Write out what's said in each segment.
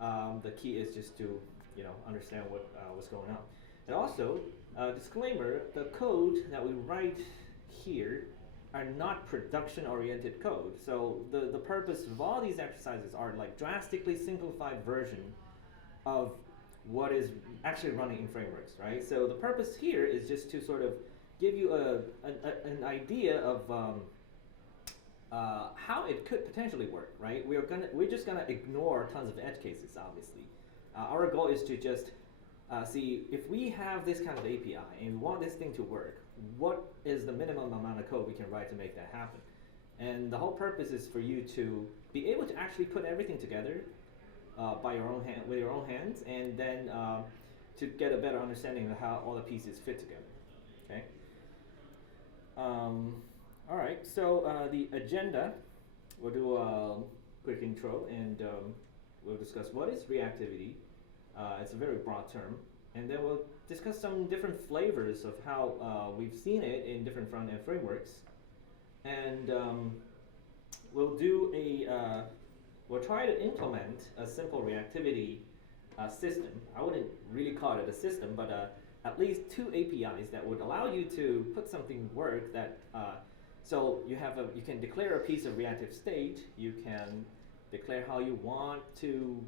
The key is just to understand what's going on. And also, disclaimer: the code that we write here are not production-oriented code. So the purpose of all these exercises are like drastically simplified version of what is actually running in frameworks, right? So the purpose here is just to sort of give you an idea of how it could potentially work, right? We're just gonna ignore tons of edge cases, obviously. Our goal is to just see if we have this kind of API and we want this thing to work, what is the minimum amount of code we can write to make that happen? And the whole purpose is for you to be able to actually put everything together by your own hand, with your own hands, and then to get a better understanding of how all the pieces fit together. Okay. All right. So the agenda, we'll do a quick intro, and we'll discuss what is reactivity. It's a very broad term, and then we'll discuss some different flavors of how we've seen it in different front-end frameworks, and we'll do we'll try to implement a simple reactivity system. I wouldn't really call it a system, but at least two APIs that would allow you to put something work that so you can declare a piece of reactive state. You can declare how you want to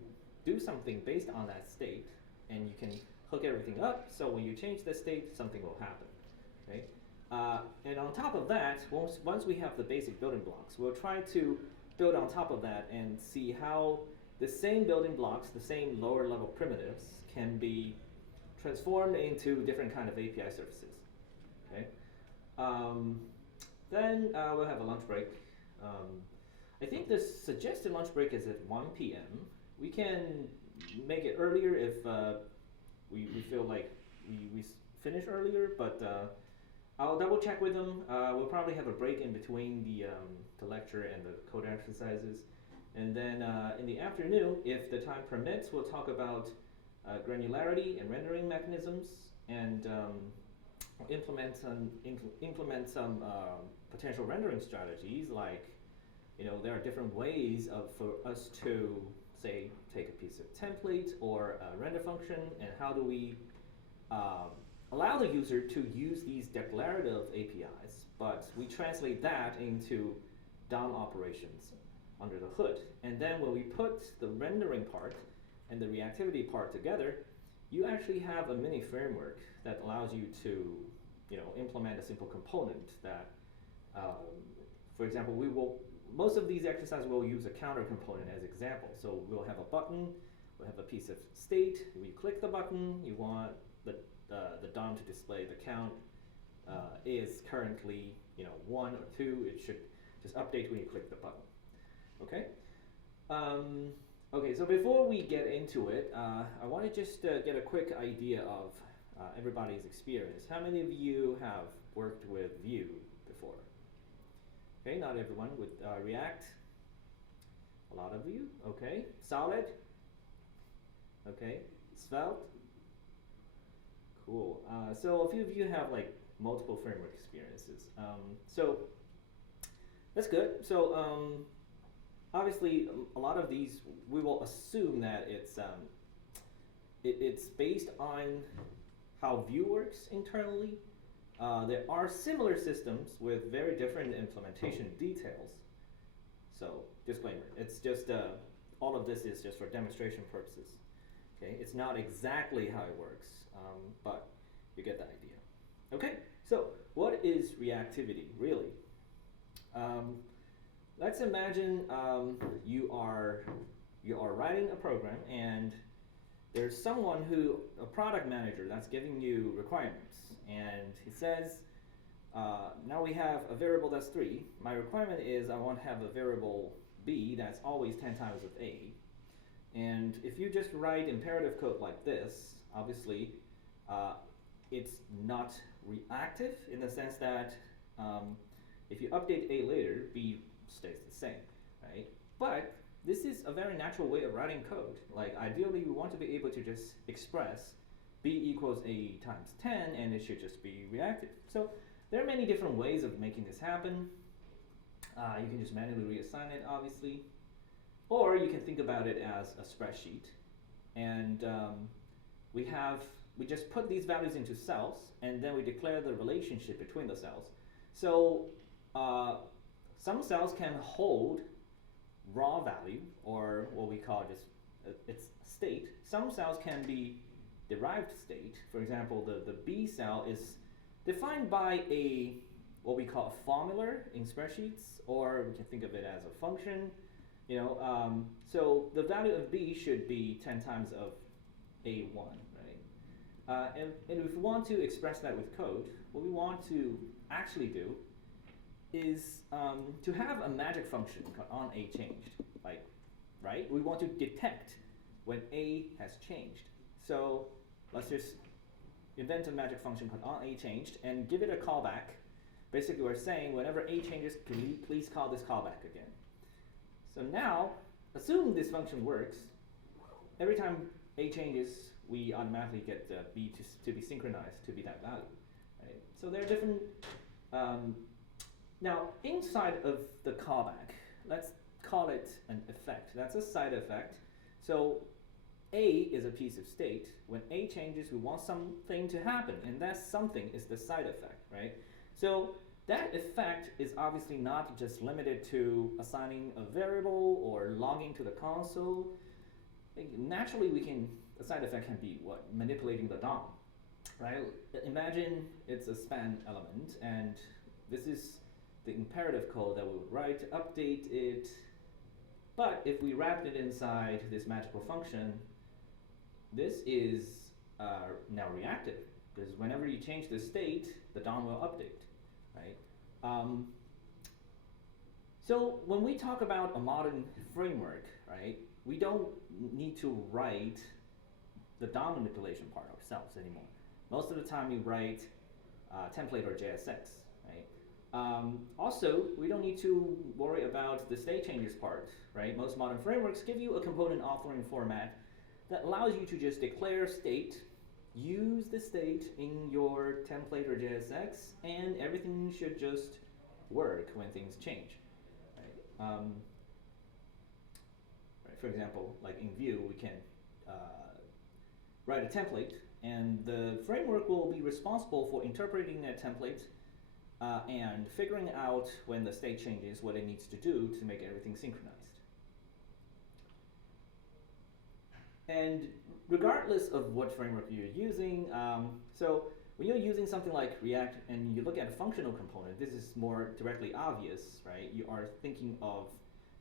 do something based on that state, and you can hook everything up, so when you change the state, something will happen. Okay? And on top of that, once we have the basic building blocks, we'll try to build on top of that and see how the same building blocks, the same lower level primitives, can be transformed into different kind of API services. Okay? Then we'll have a lunch break. I think the suggested lunch break is at 1 p.m. We can make it earlier if we feel like we finish earlier, but I'll double check with them. We'll probably have a break in between the lecture and the code exercises. And then in the afternoon, if the time permits, we'll talk about granularity and rendering mechanisms, and implement some potential rendering strategies. Like, there are different ways for us to, say, take a piece of template or a render function, and how do we allow the user to use these declarative APIs, but we translate that into DOM operations under the hood. And then when we put the rendering part and the reactivity part together, you actually have a mini framework that allows you to implement a simple component that, for example, most of these exercises will use a counter component as example. So we'll have a button, we'll have a piece of state. We click the button, you want the DOM to display the count is currently 1 or 2. It should just update when you click the button. Okay. Okay. So before we get into it, I want to just get a quick idea of everybody's experience. How many of you have worked with Vue before? Okay, not everyone. With React? A lot of you. Okay. Solid? Okay. Svelte? Cool. So a few of you have like multiple framework experiences. So that's good. So obviously a lot of these, we will assume that it's based on how Vue works internally. There are similar systems with very different implementation details. So disclaimer, it's just all of this is just for demonstration purposes. Okay, it's not exactly how it works, but you get the idea. Okay, so what is reactivity really? Let's imagine you are writing a program, and there's someone a product manager that's giving you requirements, and he says, now we have a variable that's 3. My requirement is I want to have a variable b that's always 10 times with a. And if you just write imperative code like this, obviously it's not reactive in the sense that if you update a later, b stays the same, right? But this is a very natural way of writing code. Like, ideally, we want to be able to just express b equals a times 10, and it should just be reactive. So there are many different ways of making this happen. You can just manually reassign it, obviously. Or you can think about it as a spreadsheet, and we just put these values into cells, and then we declare the relationship between the cells. So some cells can hold raw value, or what we call just its state. Some cells can be derived state. For example, the B cell is defined by what we call a formula in spreadsheets, or we can think of it as a function. So the value of B should be 10 times of A1, right? And if we want to express that with code, what we want to actually do is to have a magic function called onAChanged, right? We want to detect when A has changed. So let's just invent a magic function called onAChanged and give it a callback. Basically, we're saying whenever A changes, can you please call this callback again? So now, assume this function works, every time A changes, we automatically get B to be synchronized to be that value. Right? So there are different. Now, inside of the callback, let's call it an effect. That's a side effect. So A is a piece of state. When A changes, we want something to happen, and that something is the side effect, right? So that effect is obviously not just limited to assigning a variable or logging to the console. Naturally, a side effect can be what? Manipulating the DOM, right? Imagine it's a span element, and this is the imperative code that we would write to update it. But if we wrapped it inside this magical function, this is now reactive, because whenever you change the state, the DOM will update. Right? So when we talk about a modern framework, right, we don't need to write the DOM manipulation part ourselves anymore. Most of the time we write template or JSX, right? Also, we don't need to worry about the state changes part, right? Most modern frameworks give you a component authoring format that allows you to just declare state, use the state in your template or JSX, and everything should just work when things change. Right? Right, for example, like in Vue, we can write a template, and the framework will be responsible for interpreting that template and figuring out when the state changes what it needs to do to make everything synchronized. And regardless of what framework you're using, so when you're using something like React and you look at a functional component, this is more directly obvious, right? You are thinking of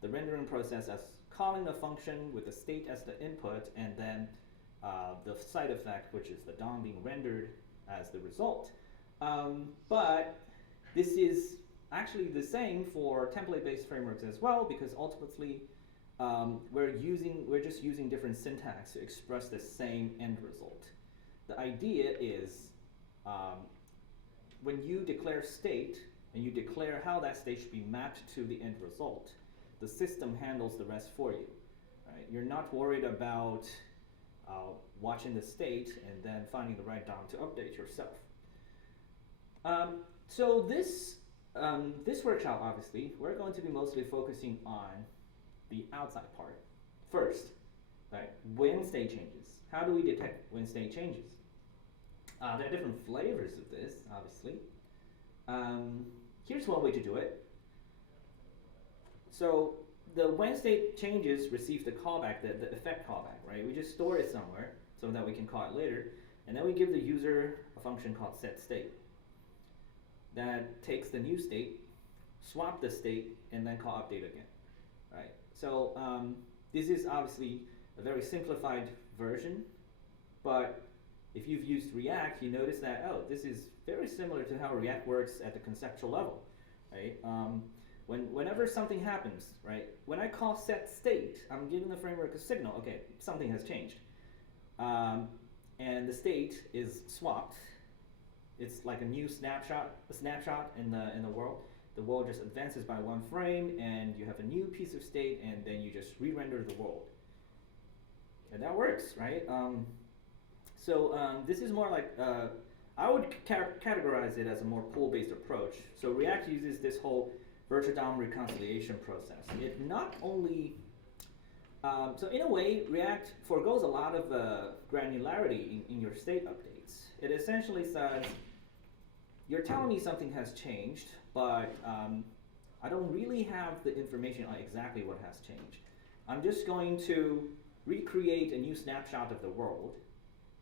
the rendering process as calling a function with the state as the input, and then the side effect, which is the DOM being rendered as the result. But this is actually the same for template-based frameworks as well, because ultimately we're just using different syntax to express the same end result. The idea is when you declare state and you declare how that state should be mapped to the end result, the system handles the rest for you. Right? You're not worried about watching the state and then finding the right DOM to update yourself. So this workshop, obviously, we're going to be mostly focusing on the outside part. First, right, when state changes. How do we detect when state changes? There are different flavors of this, obviously. Here's one way to do it. So the when state changes receive the callback, the effect callback, right? We just store it somewhere so that we can call it later, and then we give the user a function called setState that takes the new state, swap the state, and then call update again, right? So this is obviously a very simplified version, but if you've used React, you notice that, oh, this is very similar to how React works at the conceptual level, right? Whenever something happens, right, when I call setState, I'm giving the framework a signal, okay, something has changed. And the state is swapped. It's like a new snapshot in the world. The world just advances by one frame, and you have a new piece of state, and then you just re-render the world. And that works, right? This is more like, I would categorize it as a more pool-based approach. So React uses this whole virtual DOM reconciliation process. It not only So in a way, React forgoes a lot of granularity in your state updates. It essentially says, you're telling me something has changed, but I don't really have the information on exactly what has changed. I'm just going to recreate a new snapshot of the world,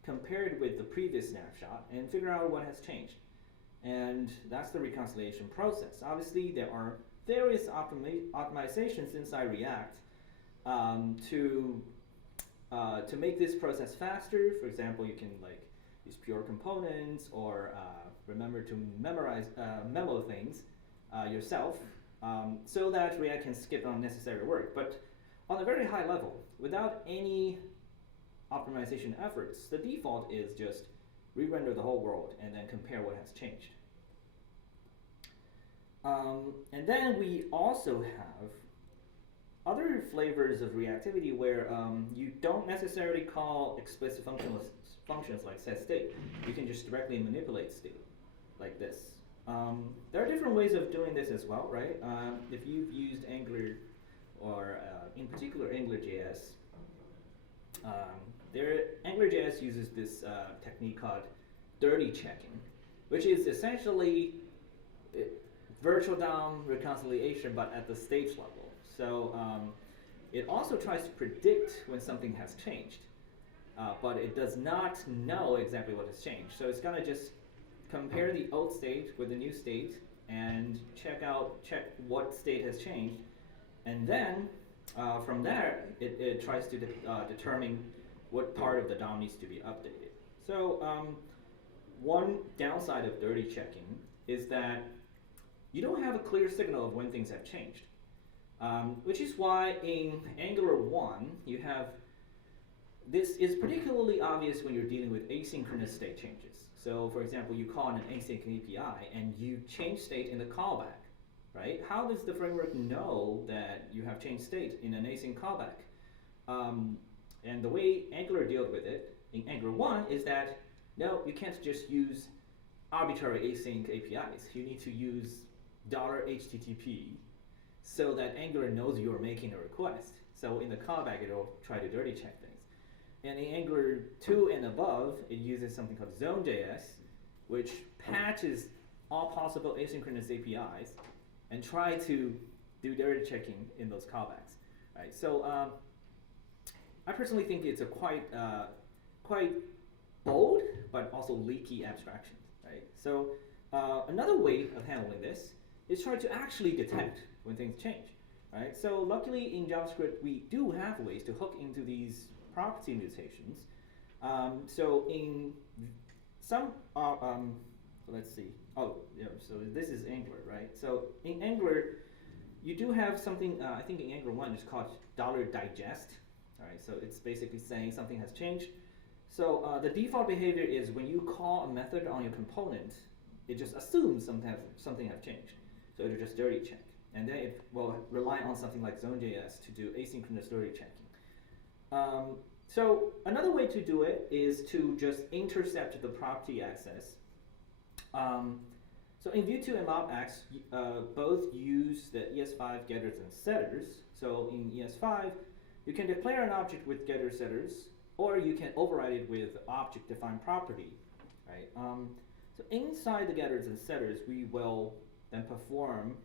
compared with the previous snapshot, and figure out what has changed. And that's the reconciliation process. Obviously, there are various optimizations inside React to make this process faster. For example, you can use pure components, or remember to memorize memo things yourself, so that React can skip unnecessary work. But on a very high level, without any optimization efforts, the default is just re-render the whole world and then compare what has changed. And then we also have other flavors of reactivity where you don't necessarily call explicit functions like setState. You can just directly manipulate state like this. There are different ways of doing this as well, right? If you've used Angular, or in particular AngularJS, AngularJS uses this technique called dirty checking, which is essentially virtual DOM reconciliation, but at the stage level. So it also tries to predict when something has changed, but it does not know exactly what has changed. So it's going to just compare the old state with the new state and check what state has changed, and then from there it tries to determine what part of the DOM needs to be updated. So one downside of dirty checking is that you don't have a clear signal of when things have changed, which is why in Angular 1 you have, this is particularly obvious when you're dealing with asynchronous state changes. So for example, you call an async API and you change state in the callback, right? How does the framework know that you have changed state in an async callback? And the way Angular dealt with it in Angular 1 is that, no, you can't just use arbitrary async APIs. You need to use $HTTP so that Angular knows you're making a request. So in the callback, it'll try to dirty check things. And in Angular 2 and above, it uses something called Zone.js, which patches all possible asynchronous APIs and try to do dirty checking in those callbacks. Right? So I personally think it's a quite bold but also leaky abstraction. Right? So another way of handling this is try to actually detect when things change. Right? So luckily in JavaScript we do have ways to hook into these property mutations. So in some, let's see. Oh, yeah. So this is Angular, right? So in Angular, you do have something. I think in Angular 1 it's called $digest. All right. So it's basically saying something has changed. So the default behavior is when you call a method on your component, it just assumes something has changed. So it'll just dirty check, and then it will rely on something like Zone.js to do asynchronous dirty checking. So another way to do it is to just intercept the property access. So in Vue2 and MobX, both use the ES5 getters and setters. So in ES5, you can declare an object with getter setters, or you can override it with object-defined property. Right? So inside the getters and setters, we will then perform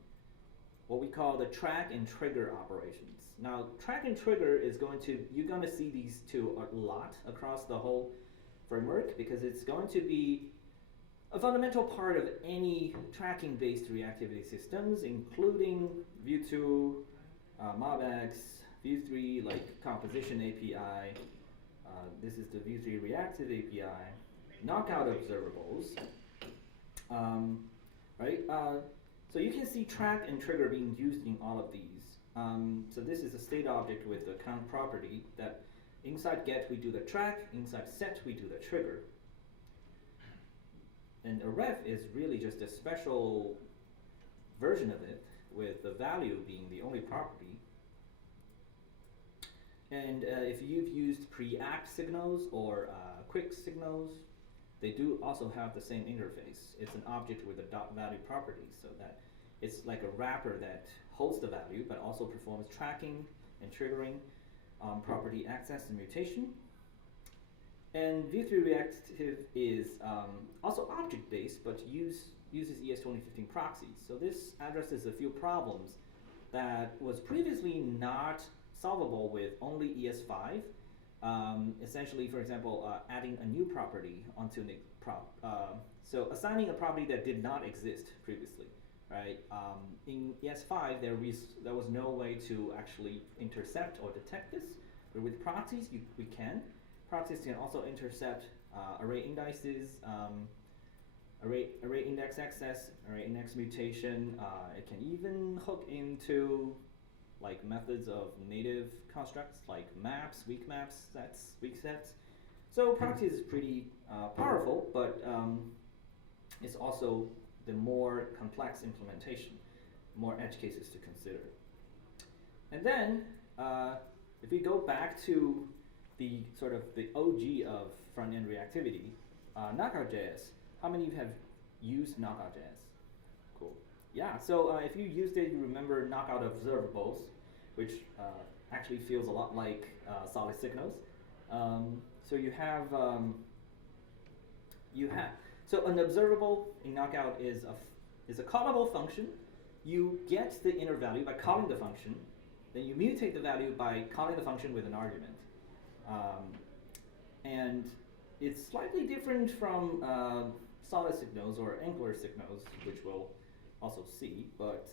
what we call the track and trigger operations. Now, track and trigger is you're going to see these two a lot across the whole framework, because it's going to be a fundamental part of any tracking-based reactivity systems, including Vue2, MobX, Vue3 like composition API. This is the Vue3 reactive API, knockout observables, right? So you can see track and trigger being used in all of these. So this is a state object with the count property that inside get we do the track, inside set we do the trigger. And a ref is really just a special version of it, with the value being the only property. And if you've used pre-act signals or quick signals, they do also have the same interface. It's an object with a .value property, so that it's like a wrapper that holds the value but also performs tracking and triggering. property access and mutation. And Vue3 reactive is also object-based, but uses ES2015 proxies. So this addresses a few problems that was previously not solvable with only ES5. Essentially, for example, adding a new property onto an so assigning a property that did not exist previously, right? In ES5, there was no way to actually intercept or detect this, but with proxies, we can. Proxies can also intercept array indices, array index access, array index mutation. It can even hook into like methods of native constructs like maps, weak sets, weak sets. So proxies is pretty powerful, but it's also the more complex implementation, more edge cases to consider. And then if we go back to the sort of the OG of front-end reactivity, Knockout.js. How many of you have used Knockout.js? Cool. Yeah, so if you used it, you remember knockout observables, which actually feels a lot like solid signals. So you have so an observable in Knockout is a callable function. You get the inner value by calling the function, then you mutate the value by calling the function with an argument. And it's slightly different from solid signals or angular signals, which we'll also see. But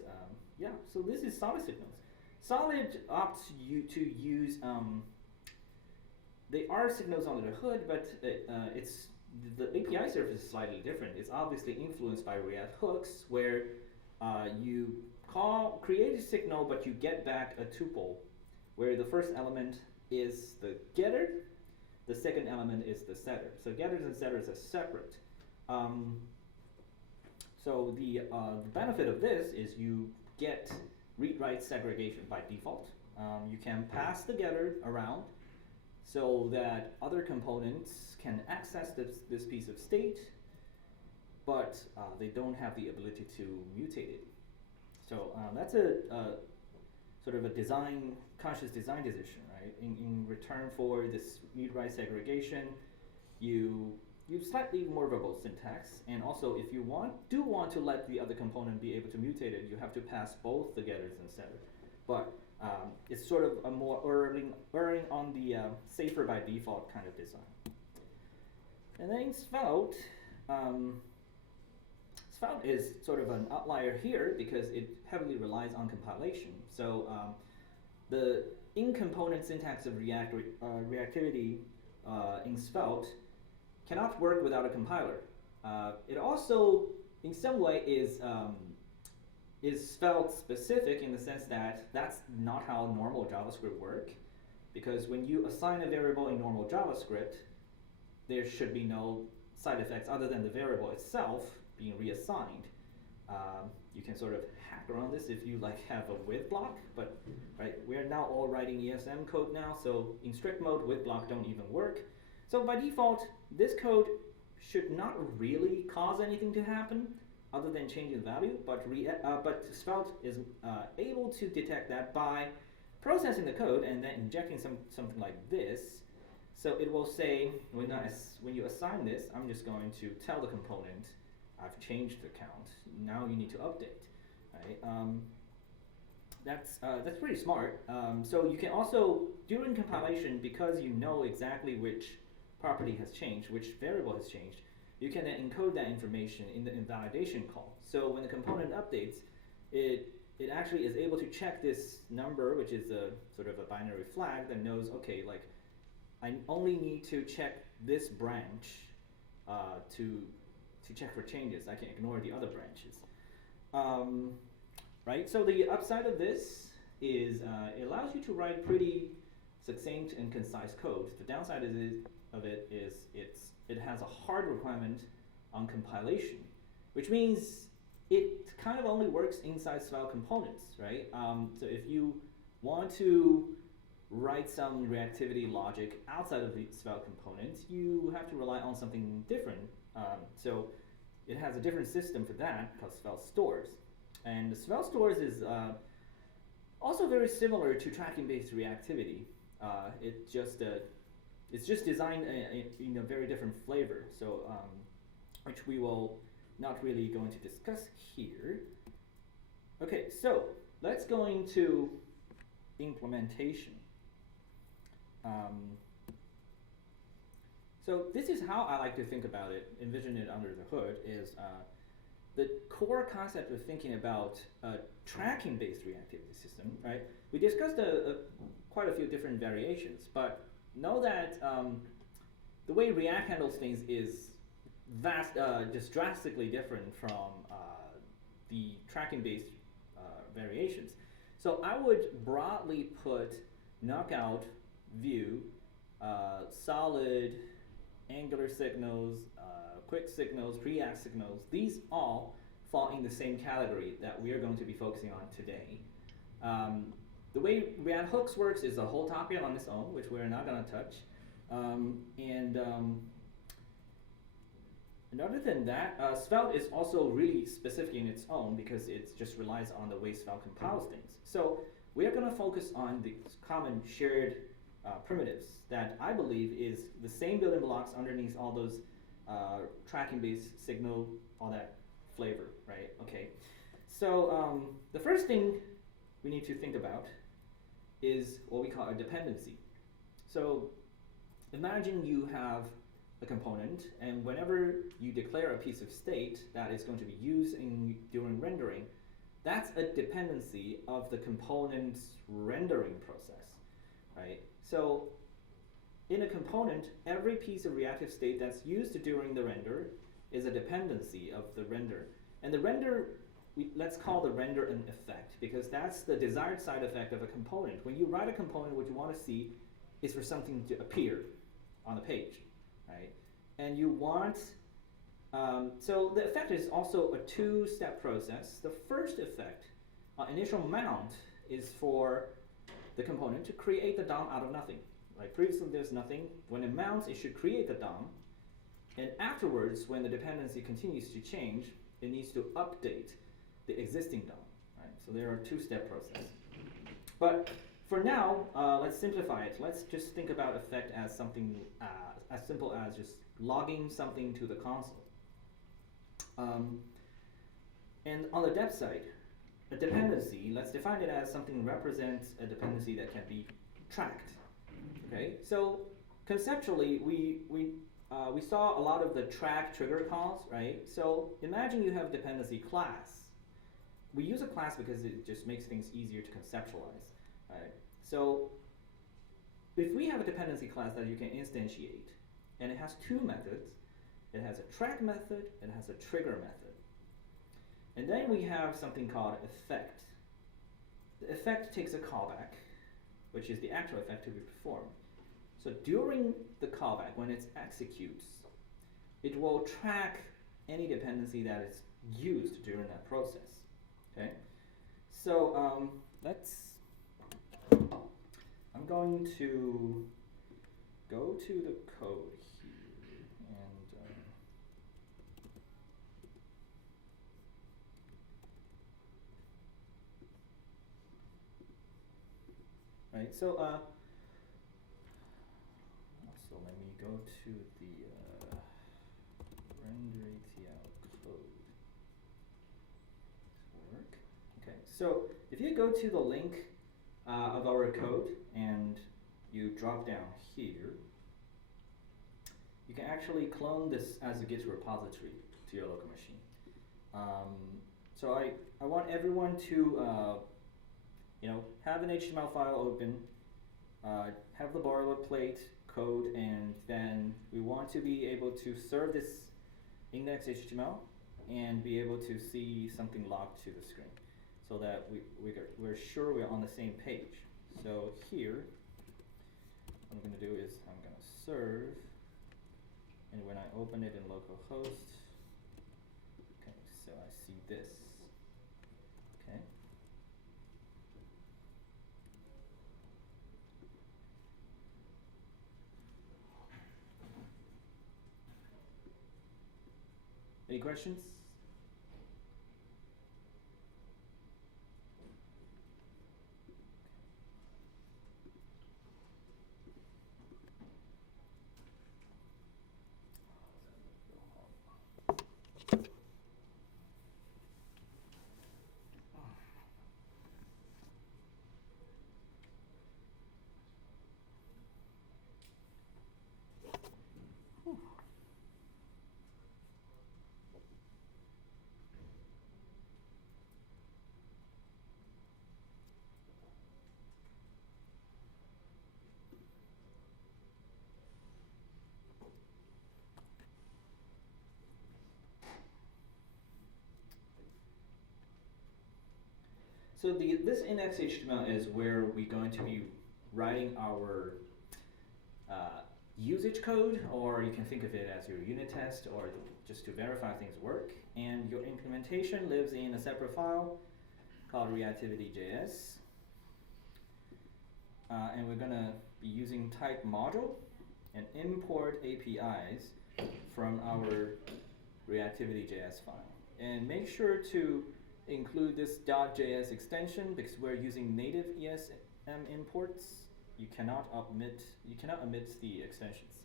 yeah, so this is solid signals. Solid opts you to use, they are signals under the hood, but the API surface is slightly different. It's obviously influenced by React hooks, where you create a signal, but you get back a tuple, where the first element is the getter, the second element is the setter. So getters and setters are separate. So the benefit of this is you get read-write segregation by default. You can pass the getter around so that other components can access this piece of state, but they don't have the ability to mutate it. So that's a sort of a conscious design decision, right? In return for this read-write segregation, you use slightly more verbal syntax, and also if you do want to let the other component be able to mutate it, you have to pass both the getters and setters. But it's sort of a more erring on the safer by default kind of design. And then Svelte, Svelte is sort of an outlier here because it heavily relies on compilation. So the in-component syntax of reactivity in Svelte cannot work without a compiler. It also, in some way, is Svelte specific in the sense that that's not how normal JavaScript work. Because when you assign a variable in normal JavaScript, there should be no side effects other than the variable itself being reassigned. You can sort of hack around this if you have a with block, but right, we are now all writing ESM code now, so in strict mode, with block don't even work. So by default, this code should not really cause anything to happen other than changing the value, but Svelte is able to detect that by processing the code and then injecting something like this. So it will say, when you assign this, I'm just going to tell the component, I've changed the count. Now you need to update. Right? That's pretty smart. So you can also, during compilation, because you know exactly which property has changed, which variable has changed, you can then encode that information in the invalidation call. So when the component updates, it actually is able to check this number, which is a sort of a binary flag that knows, okay, I only need to check this branch to check for changes. I can ignore the other branches. Right? So the upside of this is it allows you to write pretty succinct and concise code. The downside of it is it has a hard requirement on compilation, which means it kind of only works inside Svelte components, right? So if you want to write some reactivity logic outside of the Svelte components, you have to rely on something different. So it has a different system for that called Svelte stores. And the Svelte stores is also very similar to tracking-based reactivity. It's just designed in a very different flavor. So which we will not really going to discuss here. Okay, so let's go into implementation. So this is how I like to think about it, envision it under the hood, is the core concept of thinking about a tracking-based reactivity system, right? We discussed quite a few different variations, but know that the way React handles things is just drastically different from the tracking-based variations. So I would broadly put knockout, view, solid, angular signals, quick signals, React signals. These all fall in the same category that we are going to be focusing on today. The way React hooks works is a whole topic on its own, which we're not going to touch. And other than that, Svelte is also really specific in its own because it just relies on the way Svelte compiles things. So we are going to focus on the common shared primitives that I believe is the same building blocks underneath all those tracking-based signal, all that flavor, right? Okay. So the first thing we need to think about is what we call a dependency. So imagine you have a component, and whenever you declare a piece of state that is going to be used during rendering, that's a dependency of the component's rendering process, right? So in a component, every piece of reactive state that's used during the render is a dependency of the render. And the render, let's call the render an effect, because that's the desired side effect of a component. When you write a component, what you want to see is for something to appear on the page, right? And you want, so the effect is also a two-step process. The first effect, initial mount, is for the component to create the DOM out of nothing. Like previously there's nothing. When it mounts, it should create the DOM. And afterwards, when the dependency continues to change, it needs to update the existing DOM. Right? So there are two-step process. But for now, let's simplify it. Let's just think about effect as something as simple as just logging something to the console. And on the depth side, a dependency, let's define it as something represents a dependency that can be tracked. Okay, so conceptually, we saw a lot of the track trigger calls, right? So imagine you have a dependency class. We use a class because it just makes things easier to conceptualize, right? So if we have a dependency class that you can instantiate, and it has two methods, it has a track method, it has a trigger method. And then we have something called effect. The effect takes a callback, which is the actual effect to be performed. So during the callback, when it executes, it will track any dependency that is used during that process. Okay? So I'm going to go to the code here and right, so so let me go to the RenderATL code. This will work. Okay, so if you go to the link of our code and you drop down here, you can actually clone this as a Git repository to your local machine. So I want everyone to have an HTML file open, have the boilerplate code, and then we want to be able to serve this index HTML and be able to see something logged to the screen so that we're sure we're on the same page. So here, what I'm going to do is I'm going to serve, and when I open it in localhost, okay, so I see this. Okay. Any questions? So this index HTML is where we're going to be writing our usage code, or you can think of it as your unit test, or just to verify things work. And your implementation lives in a separate file called REACTIVITY.js. And we're gonna be using type module and import APIs from our REACTIVITY.js file. And make sure to include this .js extension because we're using native ESM imports. You cannot omit the extensions.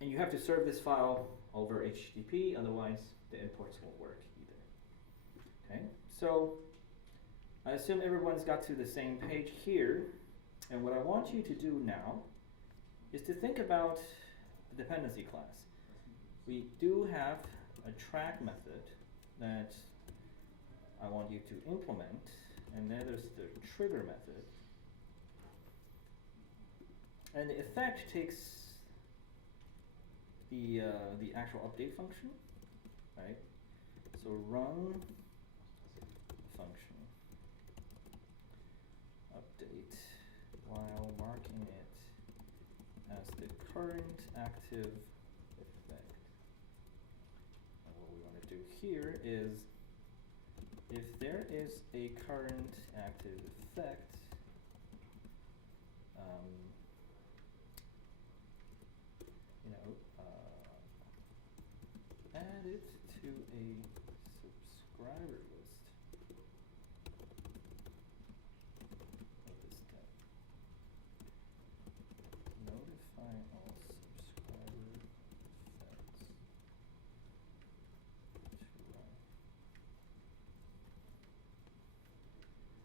And you have to serve this file over HTTP, otherwise the imports won't work either. Okay, so I assume everyone's got to the same page here, and what I want you to do now is to think about the dependency class. We do have a track method that I want you to implement, and then there's the trigger method. And the effect takes the actual update function, right? So run function update while marking it as the current active effect. And what we want to do here is, if there is a current active effect, add it to a subscriber list. What is that? Notify all subscriber effects to run.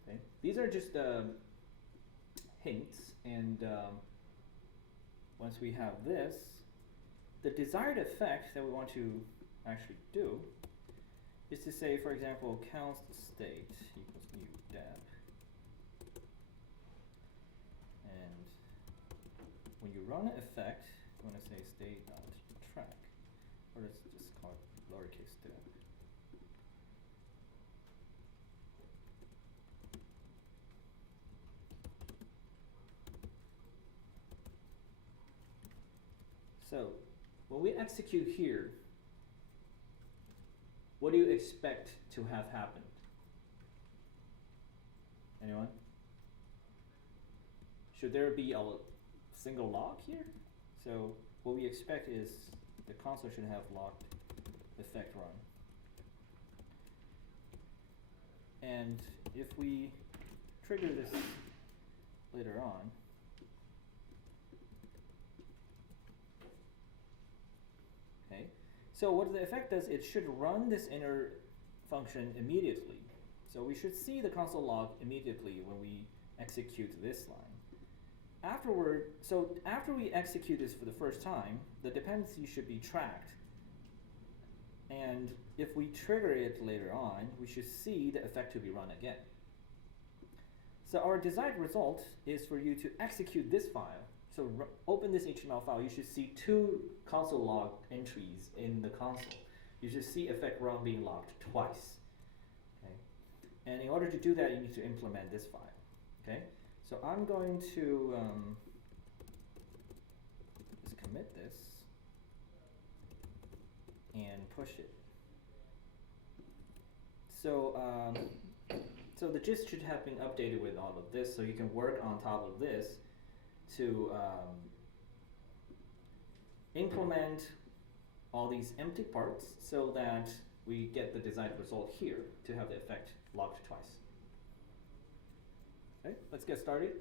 Okay, these are just hints, and once we have this, the desired effect that we want to actually do is to say, for example, const state equals new dep, and when you run an effect, you want to say state.track, or let's just call it lowercase dep. So when we execute here, what do you expect to have happened? Anyone? Should there be a single log here? So what we expect is the console should have logged effect run. And if we trigger this later on, okay, so what the effect does, it should run this inner function immediately. So we should see the console log immediately when we execute this line. Afterward, so after we execute this for the first time, the dependency should be tracked. And if we trigger it later on, we should see the effect to be run again. So our desired result is for you to execute this file. So open this HTML file, you should see two console log entries in the console. You should see effect run being logged twice. Okay? And in order to do that, you need to implement this file. Okay? So I'm going to just commit this and push it. So so the gist should have been updated with all of this, so you can work on top of this to implement all these empty parts so that we get the desired result here to have the effect logged twice. Okay, let's get started.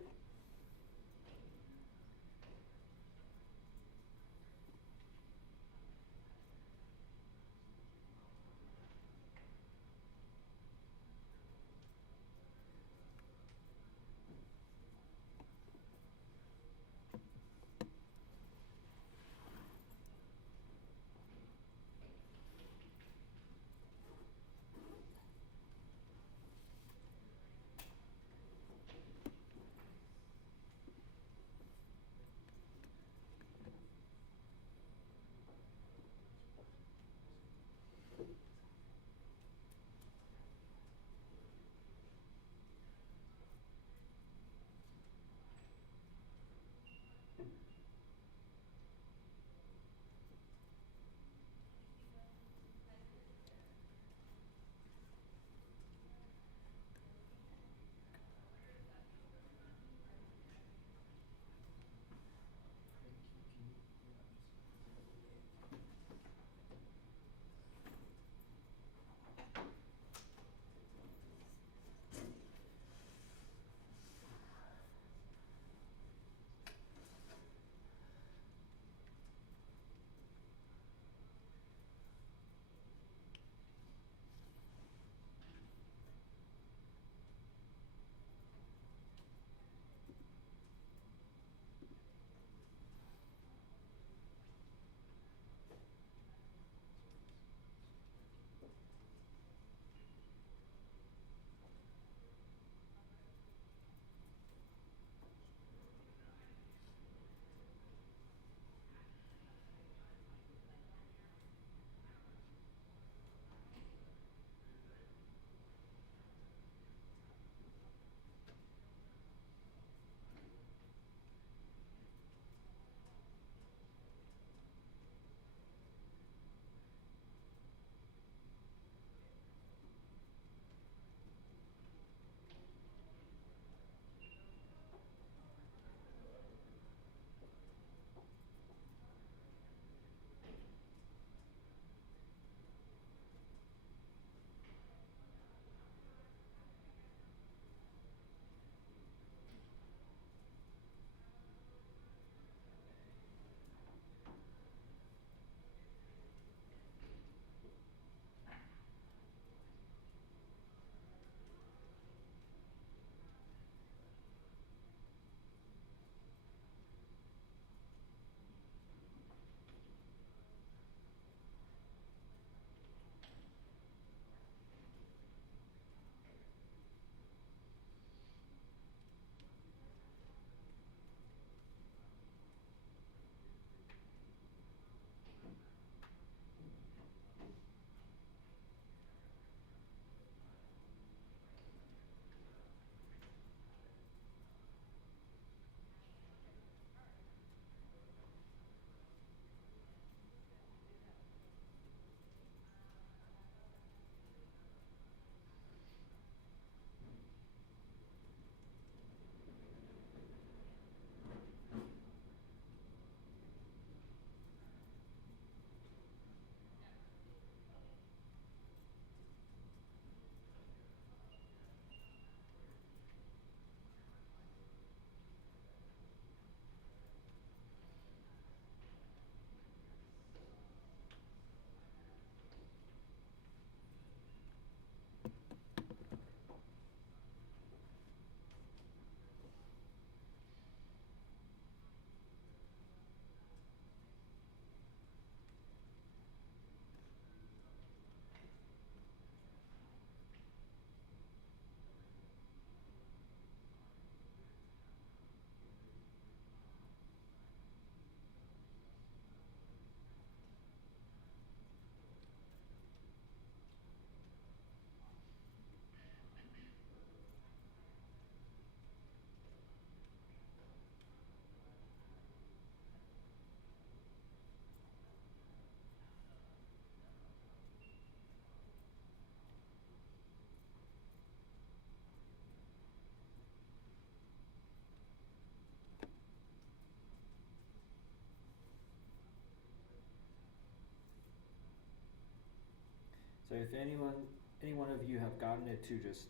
So if any one of you have gotten it to just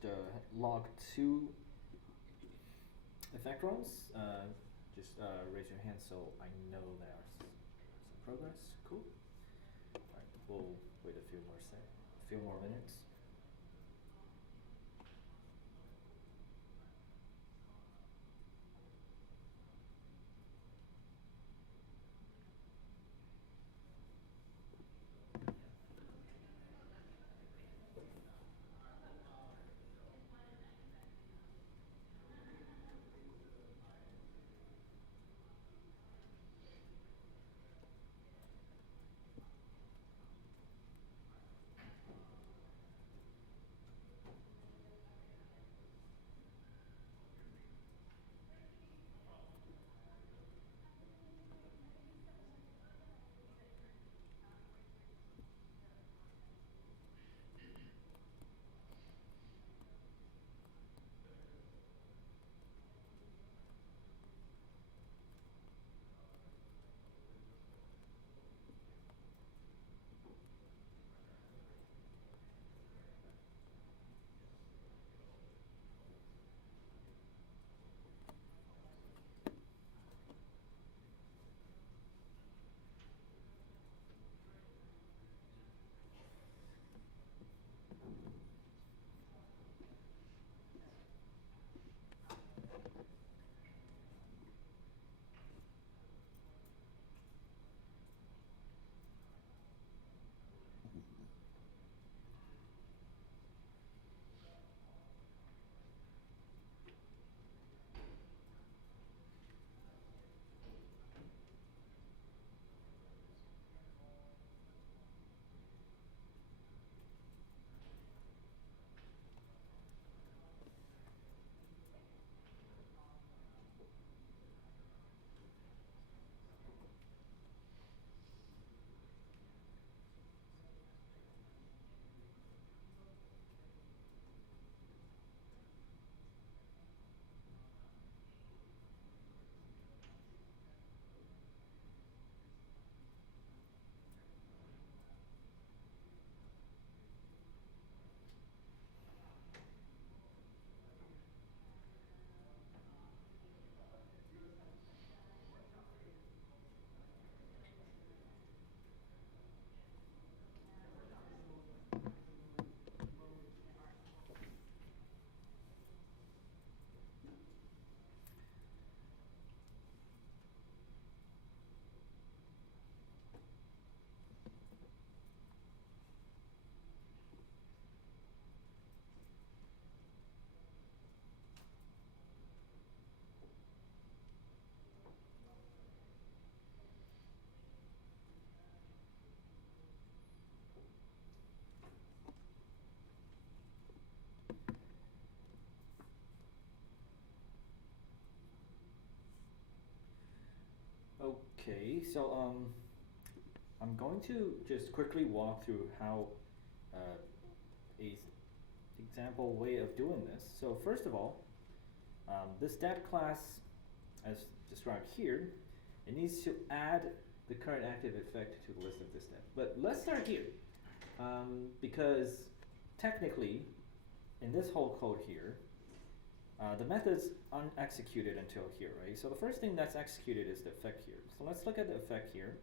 log 2 effect runs, just raise your hand so I know there's some progress. Cool. All right, we'll wait a few more minutes. Okay, so I'm going to just quickly walk through how a example way of doing this. So first of all, this step class, as described here, it needs to add the current active effect to the list of this step. But let's start here, because technically, in this whole code here, the method's unexecuted until here, right? So the first thing that's executed is the effect here. So let's look at the effect here.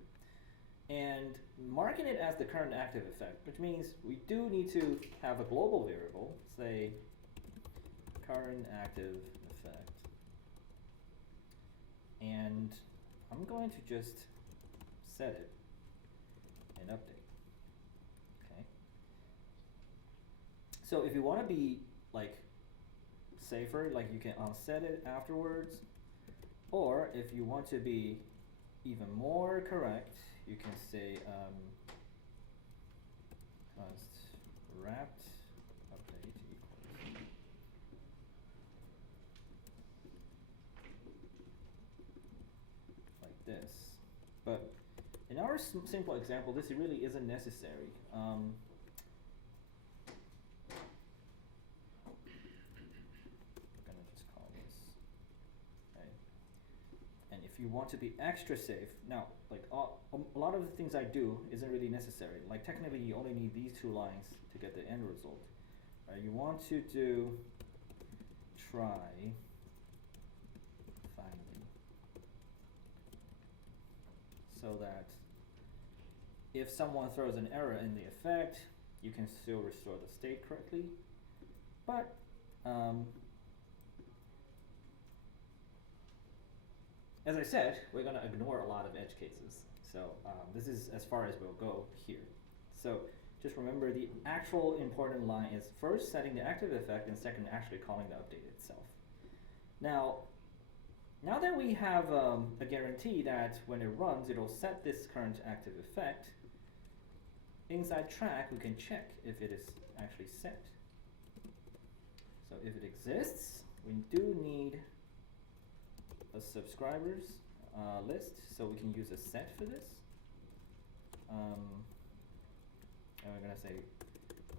And marking it as the current active effect, which means we do need to have a global variable, say current active effect. And I'm going to just set it and update. Okay. So if you want to be like safer, like you can unset it afterwards, or if you want to be even more correct, you can say const wrapped update equals like this. But in our simple example, this really isn't necessary. if you want to be extra safe, now, like a lot of the things I do isn't really necessary. Like technically, you only need these 2 lines to get the end result. Right? You want to do try finally, so that if someone throws an error in the effect, you can still restore the state correctly. But as I said, we're going to ignore a lot of edge cases. So this is as far as we'll go here. So just remember the actual important line is first setting the active effect and second actually calling the update itself. Now that we have a guarantee that when it runs, it'll set this current active effect, inside track, we can check if it is actually set. So if it exists, we do need a subscribers list, so we can use a set for this. And we're going to say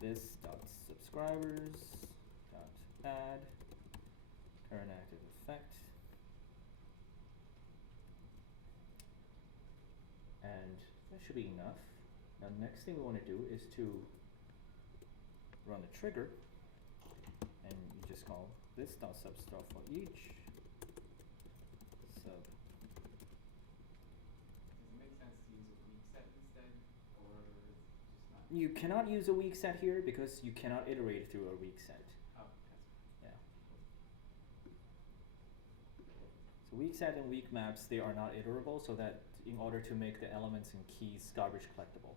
this dot subscribers dot add current active effect. And that should be enough. Now the next thing we want to do is to run a trigger, and you just call this dot substr for each sub. Does it make sense to use a weak set instead, or just not? You cannot use a weak set here because you cannot iterate through a weak set. Oh, that's Yeah. So weak set and weak maps, they are not iterable, so that in order to make the elements and keys garbage collectible.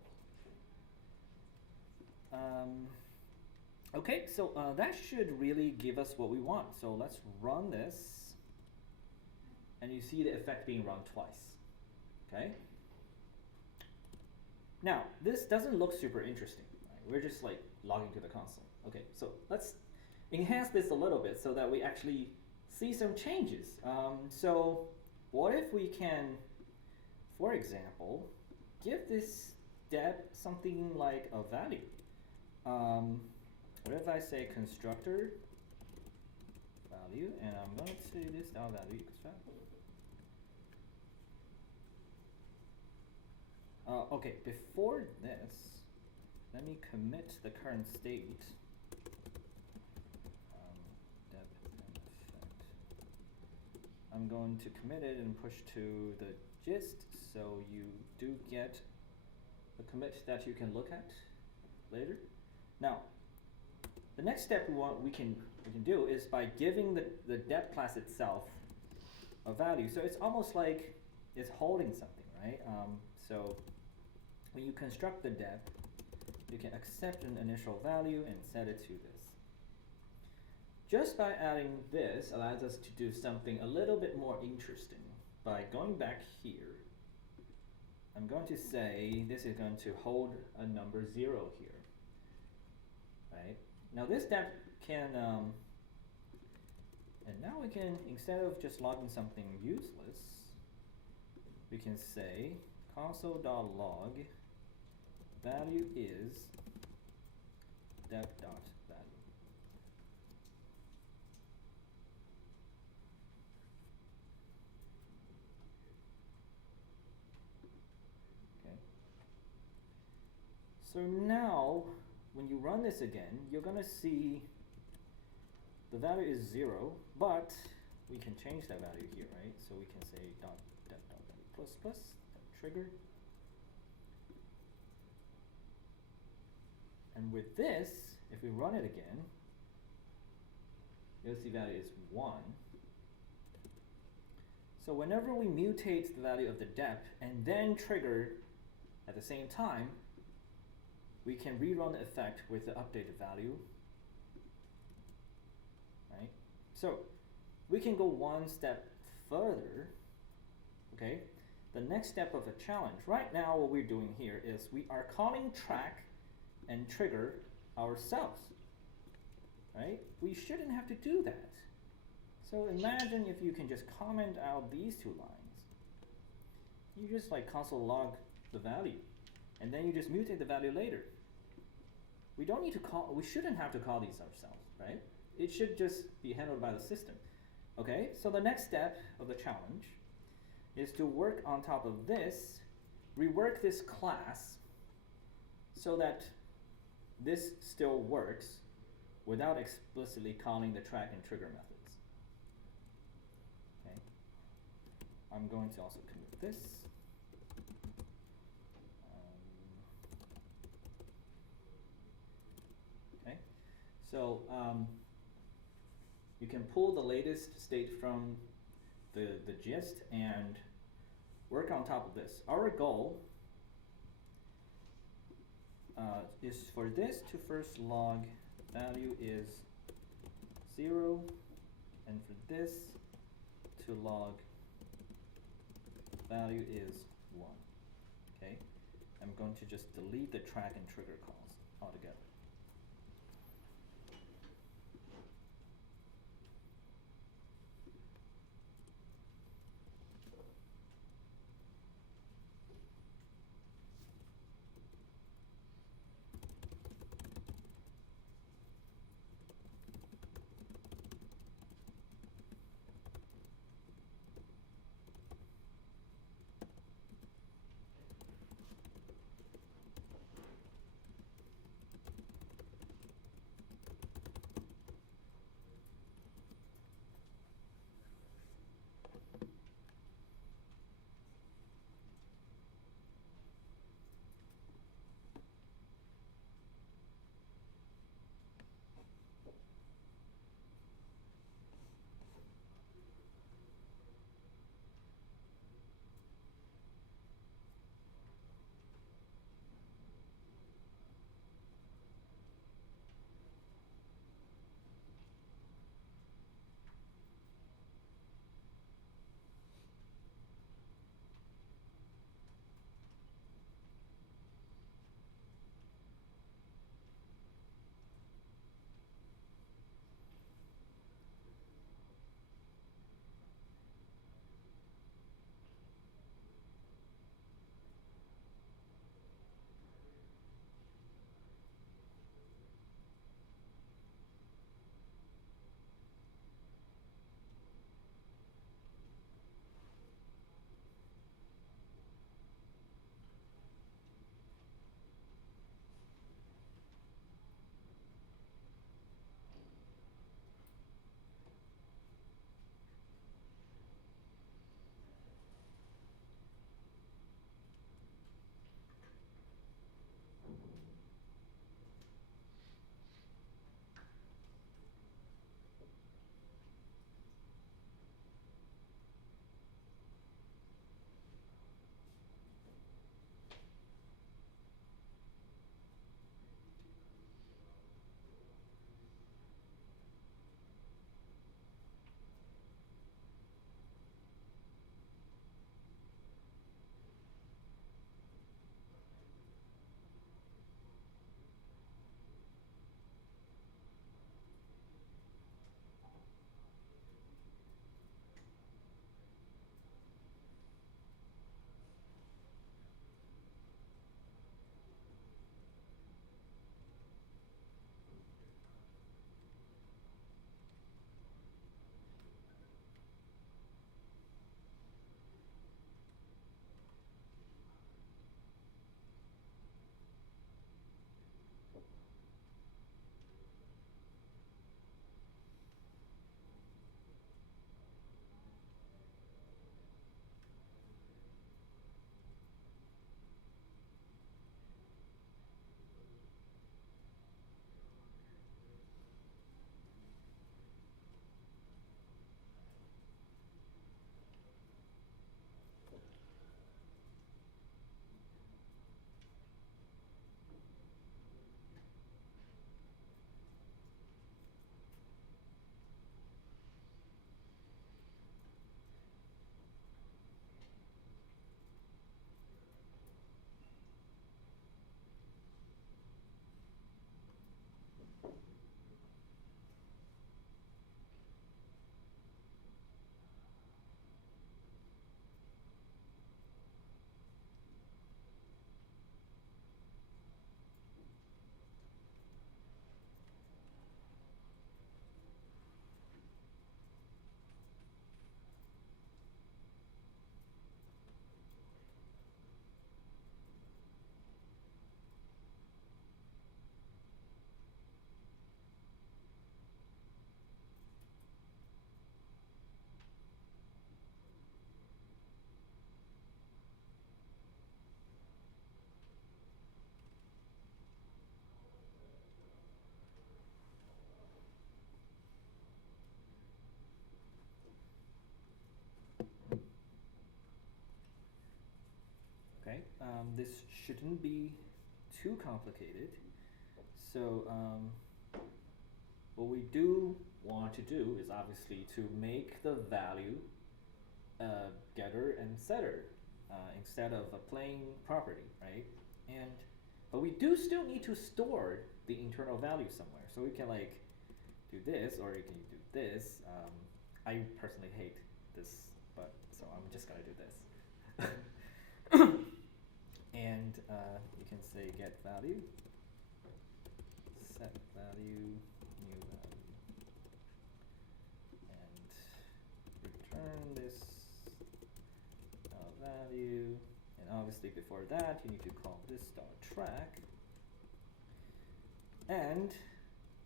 Okay, so that should really give us what we want. So let's run this, and you see the effect being run twice. Okay. Now this doesn't look super interesting. Right? We're just like logging to the console. Okay, so let's enhance this a little bit so that we actually see some changes. So what if we can, for example, give this dep something like a value? What if I say constructor value, and I'm going to say this value equals value. Okay, before this, let me commit the current state. Dep and effect. I'm going to commit it and push to the gist, so you do get a commit that you can look at later. Now, the next step we can do is by giving the dep class itself a value. So it's almost like it's holding something, right? So when you construct the dep, you can accept an initial value and set it to this. Just by adding this allows us to do something a little bit more interesting. By going back here, I'm going to say this is going to hold a number 0 here. Right? Now this dep can, and now we can, instead of just logging something useless, we can say console.log value is dep.value. Okay. So now, when you run this again, you're going to see the value is 0, but we can change that value here, right? So we can say dep.value plus plus, trigger. And with this, if we run it again, you'll see value is 1. So whenever we mutate the value of the dep and then trigger at the same time, we can rerun the effect with the updated value, right? So we can go one step further, okay? The next step of a challenge. Right now what we're doing here is we are calling track and trigger ourselves, right? We shouldn't have to do that. So imagine if you can just comment out these 2 lines. You just like console log the value, and then you just mutate the value later. We don't need to call, we shouldn't have to call these ourselves, right? It should just be handled by the system. Okay, so the next step of the challenge is to work on top of this, rework this class so that this still works without explicitly calling the track and trigger methods. Okay. I'm going to also commit this. Okay. So you can pull the latest state from the gist and work on top of this. Our goal is for this to first log value is 0, and for this to log value is 1. Okay, I'm going to just delete the track and trigger calls altogether. this shouldn't be too complicated. So what we do want to do is obviously to make the value getter and setter instead of a plain property, right? But we do still need to store the internal value somewhere. So we can like do this, or you can do this. I personally hate this, but so I'm just gonna do this. And you can say get value, set value, new value, and return this value. And obviously before that you need to call this dot track, and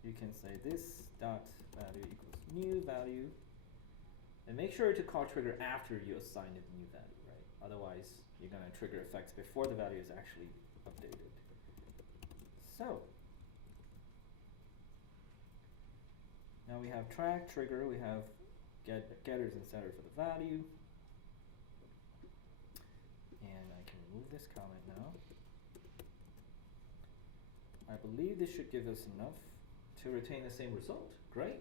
you can say this dot value equals new value, and make sure to call trigger after you assign it new value, right? Otherwise you're going to trigger effects before the value is actually updated. So now we have track, trigger, we have getters and setters for the value. And I can remove this comment now. I believe this should give us enough to retain the same result. Great.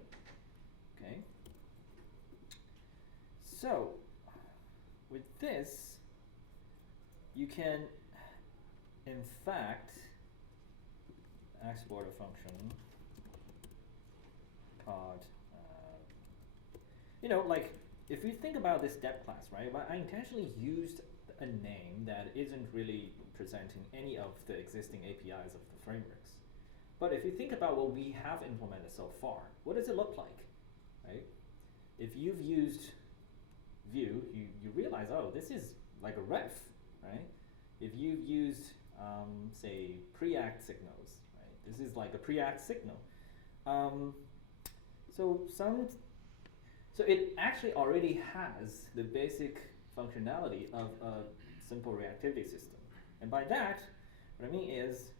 Okay. So with this, you can, in fact, export a function called, like if you think about this depth class, right? I intentionally used a name that isn't really presenting any of the existing APIs of the frameworks. But if you think about what we have implemented so far, what does it look like, right? If you've used Vue, you realize, oh, this is like a ref, right? If you've used, say, preact signals, right? This is like a preact signal. So it actually already has the basic functionality of a simple reactivity system. And by that, what I mean is,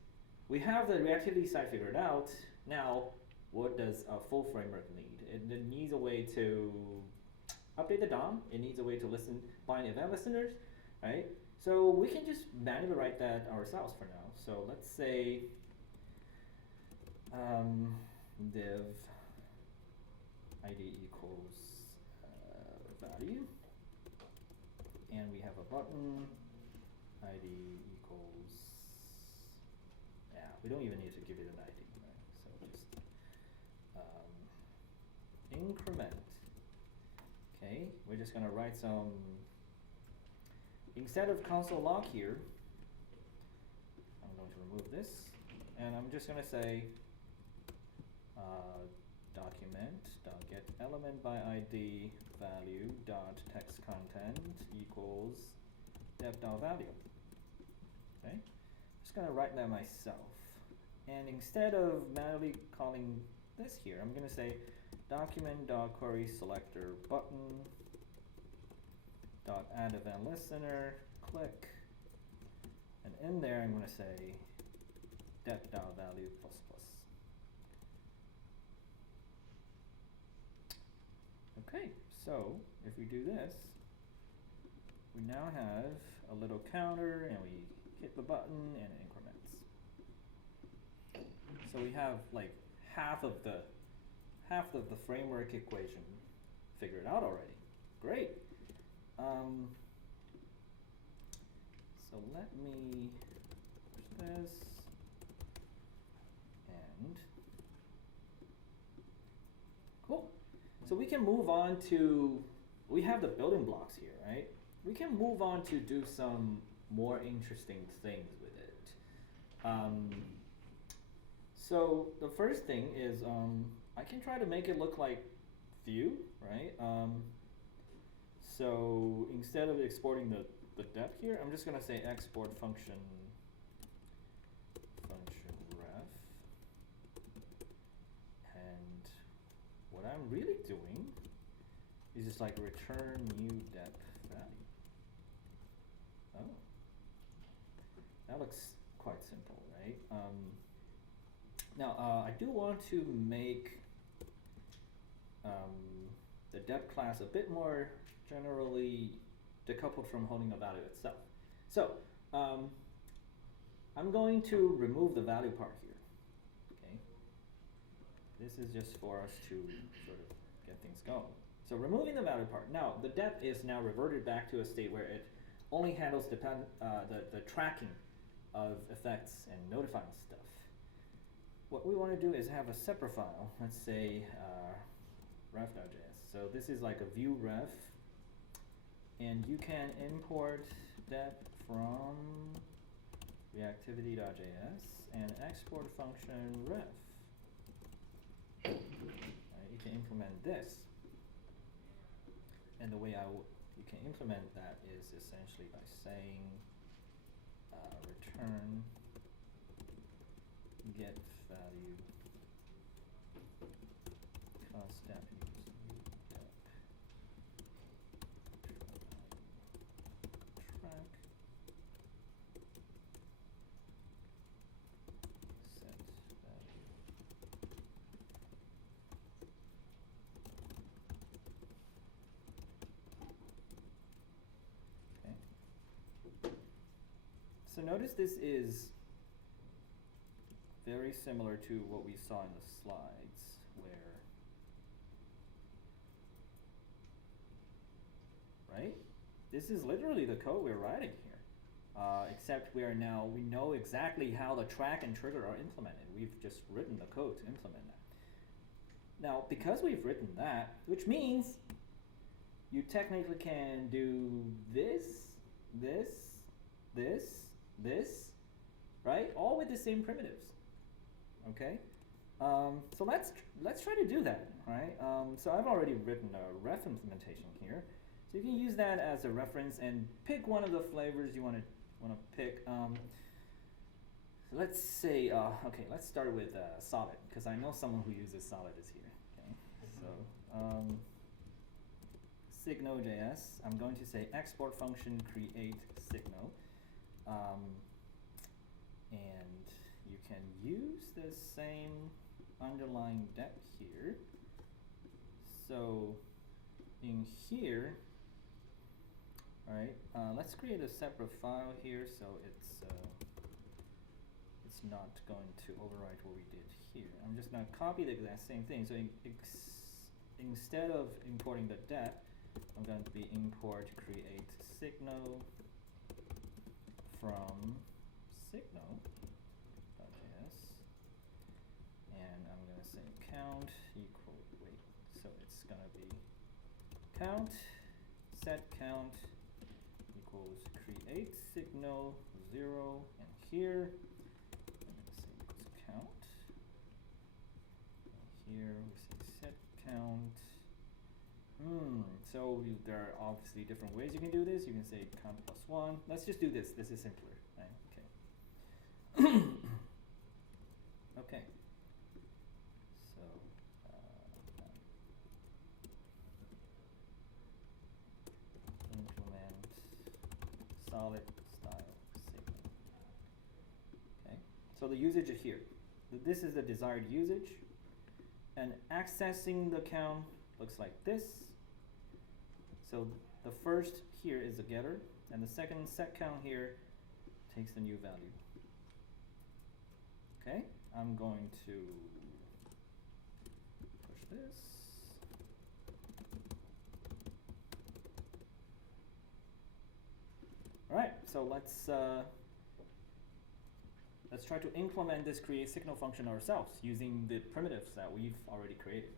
we have the reactivity side figured out. Now, what does a full framework need? It needs a way to update the DOM. It needs a way to bind event listeners, right? So we can just manually write that ourselves for now. So let's say div id equals value, and we have a button id equals, we don't even need to give it an ID, right? So just increment. Okay, we're just gonna write some, instead of console log here, I'm going to remove this, and I'm just gonna say document.get element by ID value dot text content equals dev.value. Okay, just gonna write that myself. And instead of manually calling this here, I'm gonna say document.query selector button dot add event listener, click, and in there I'm gonna say det.value plus plus. Okay, so if we do this, we now have a little counter, and we hit the button and it increments. So we have like half of the framework equation figured out already. Great. So let me push this, and cool. So we can move on to, we have the building blocks here, right? We can move on to do some more interesting things with it. So the first thing is I can try to make it look like Vue, right? So instead of exporting the depth here, I'm just gonna say export function ref, and what I'm really doing is just like return new depth value. Oh, that looks quite simple, right? Now I do want to make the depth class a bit more generally decoupled from holding a value itself. So I'm going to remove the value part here. Okay. This is just for us to sort of get things going. So removing the value part. Now the dep is now reverted back to a state where it only handles the tracking of effects and notifying stuff. What we want to do is have a separate file. Let's say ref.js. So this is like a Vue ref, and you can import dep from reactivity.js and export function ref. You can implement this, and the way you can implement that is essentially by saying return get value cos dep equals new dep track set value. Okay. So notice this is very similar to what we saw in the slides, where, right? This is literally the code we're writing here, except we know exactly how the track and trigger are implemented. We've just written the code to implement that. Now, because we've written that, which means you technically can do this, right? All with the same primitives. Okay, so let's try to do that, right? So I've already written a ref implementation here, so you can use that as a reference and pick one of the flavors you want to pick. So let's say, okay, let's start with solid, because I know someone who uses solid is here. Okay, so signal.js, I'm going to say export function create signal, and you can use the same underlying dep here. So in here, all right, let's create a separate file here so it's not going to overwrite what we did here. I'm just going to copy the exact same thing. So instead of importing the dep, I'm going to be import create signal from signal. And I'm going to say count equal, wait, so it's going to be count, set count equals create signal 0, and here I'm going to say equals count. And here we say set count. So there are obviously different ways you can do this. You can say count plus 1. Let's just do this. This is simpler, right? Okay. Okay. So implement solid style signal. Okay. So the usage is here. This is the desired usage, and accessing the count looks like this. So the first here is the getter, and the second set count here takes the new value. Okay, I'm going to push this. All right, so let's try to implement this create signal function ourselves using the primitives that we've already created.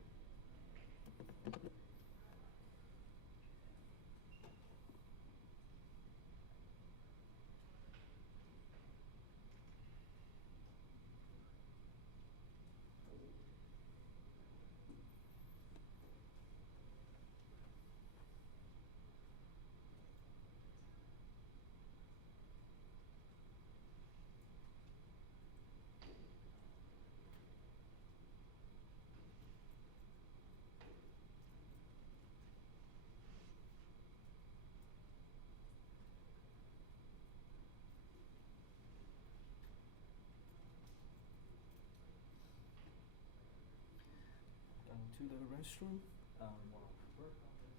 To the restroom. While we work on this.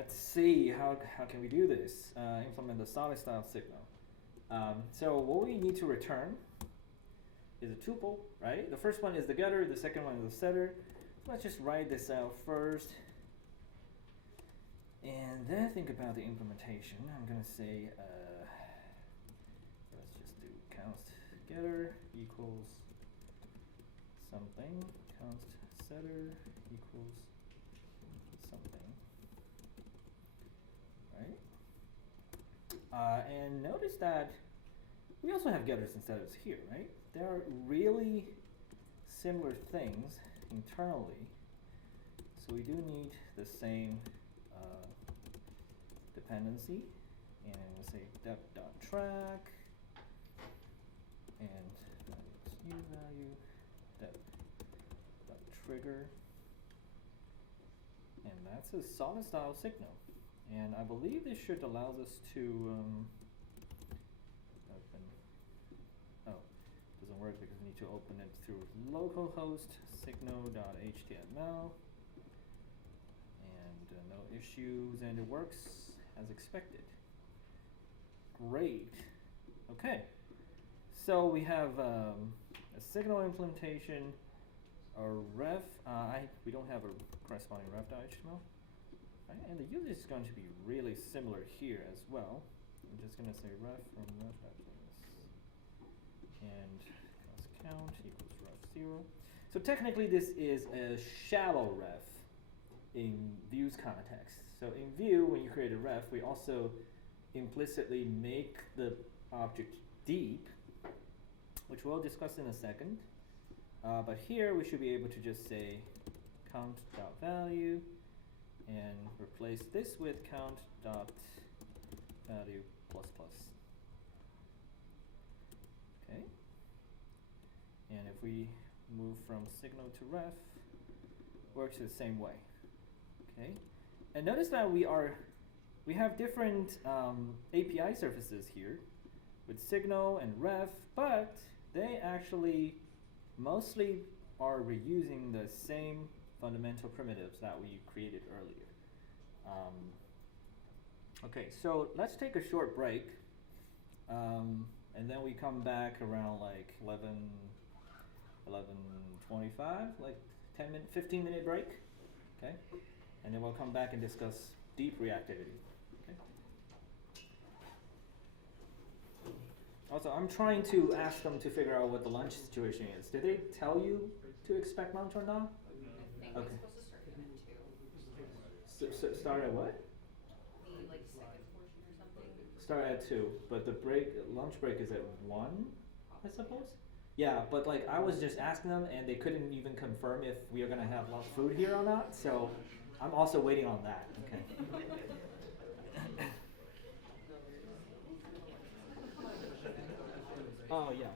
let's see how can we do this. Implement the solid style signal. So what we need to return is a tuple, right? The first one is the getter, the second one is the setter. So let's just write this out first. And then think about the implementation. I'm gonna say, let's just do const getter equals something, const setter equals something, right? And notice that we also have getters and setters here, right? There are really similar things internally, so we do need the same dependency, and we'll say dep.track and new value dep.trigger, and that's a solid style signal. And I believe this should allow us to open. Oh, doesn't work because we need to open it through localhost signal.html, and no issues, and it works as expected. Great. Okay. So we have a signal implementation, a ref. We don't have a corresponding ref.html. Right? And the usage is going to be really similar here as well. I'm just going to say ref from ref.js. And count equals ref0. So technically this is a shallow ref in Vue's context. So in Vue, when you create a ref, we also implicitly make the object deep, which we'll discuss in a second. But here we should be able to just say count.value and replace this with count.value plus plus. Okay. And if we move from signal to ref, works the same way. Okay. And notice that we have different API surfaces here with signal and ref, but they actually mostly are reusing the same fundamental primitives that we created earlier. Okay, so let's take a short break, and then we come back around like 11:25, like 15-minute break, okay? And then we'll come back and discuss deep reactivity, okay? Also, I'm trying to ask them to figure out what the lunch situation is. Did they tell you to expect lunch or not? I think Okay. it's supposed to start at 2. So start at what? The like second portion or something. Start at 2, but the lunch break is at 1, I suppose? Yeah, but like I was just asking them and they couldn't even confirm if we are gonna have food here or not, so I'm also waiting on that, okay? Oh, yeah.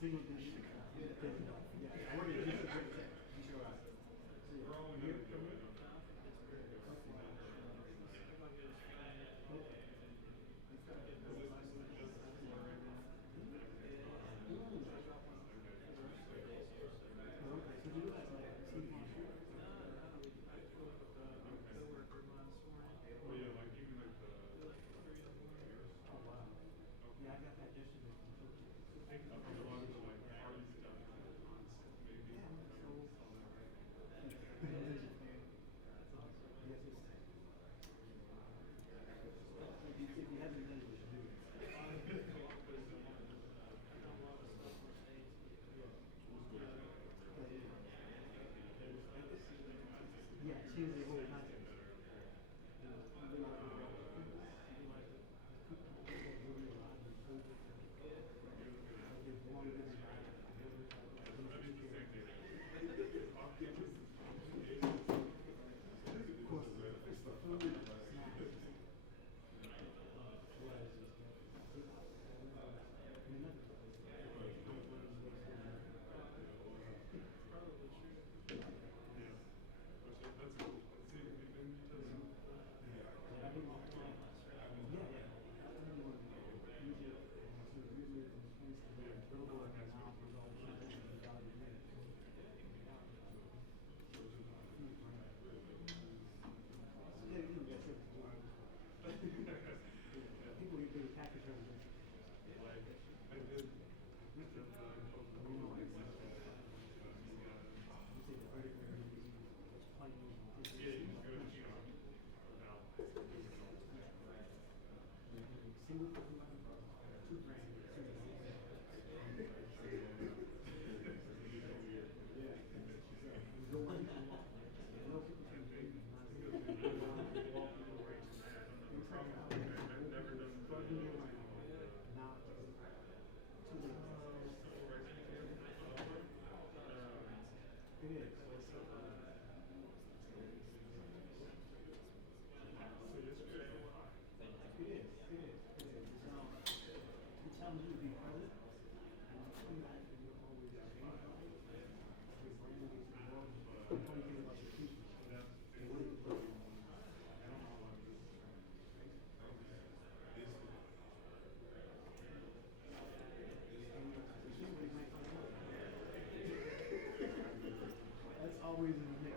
single digit. Yeah, I work at Houston Tech. We're all in it. Always in the mix.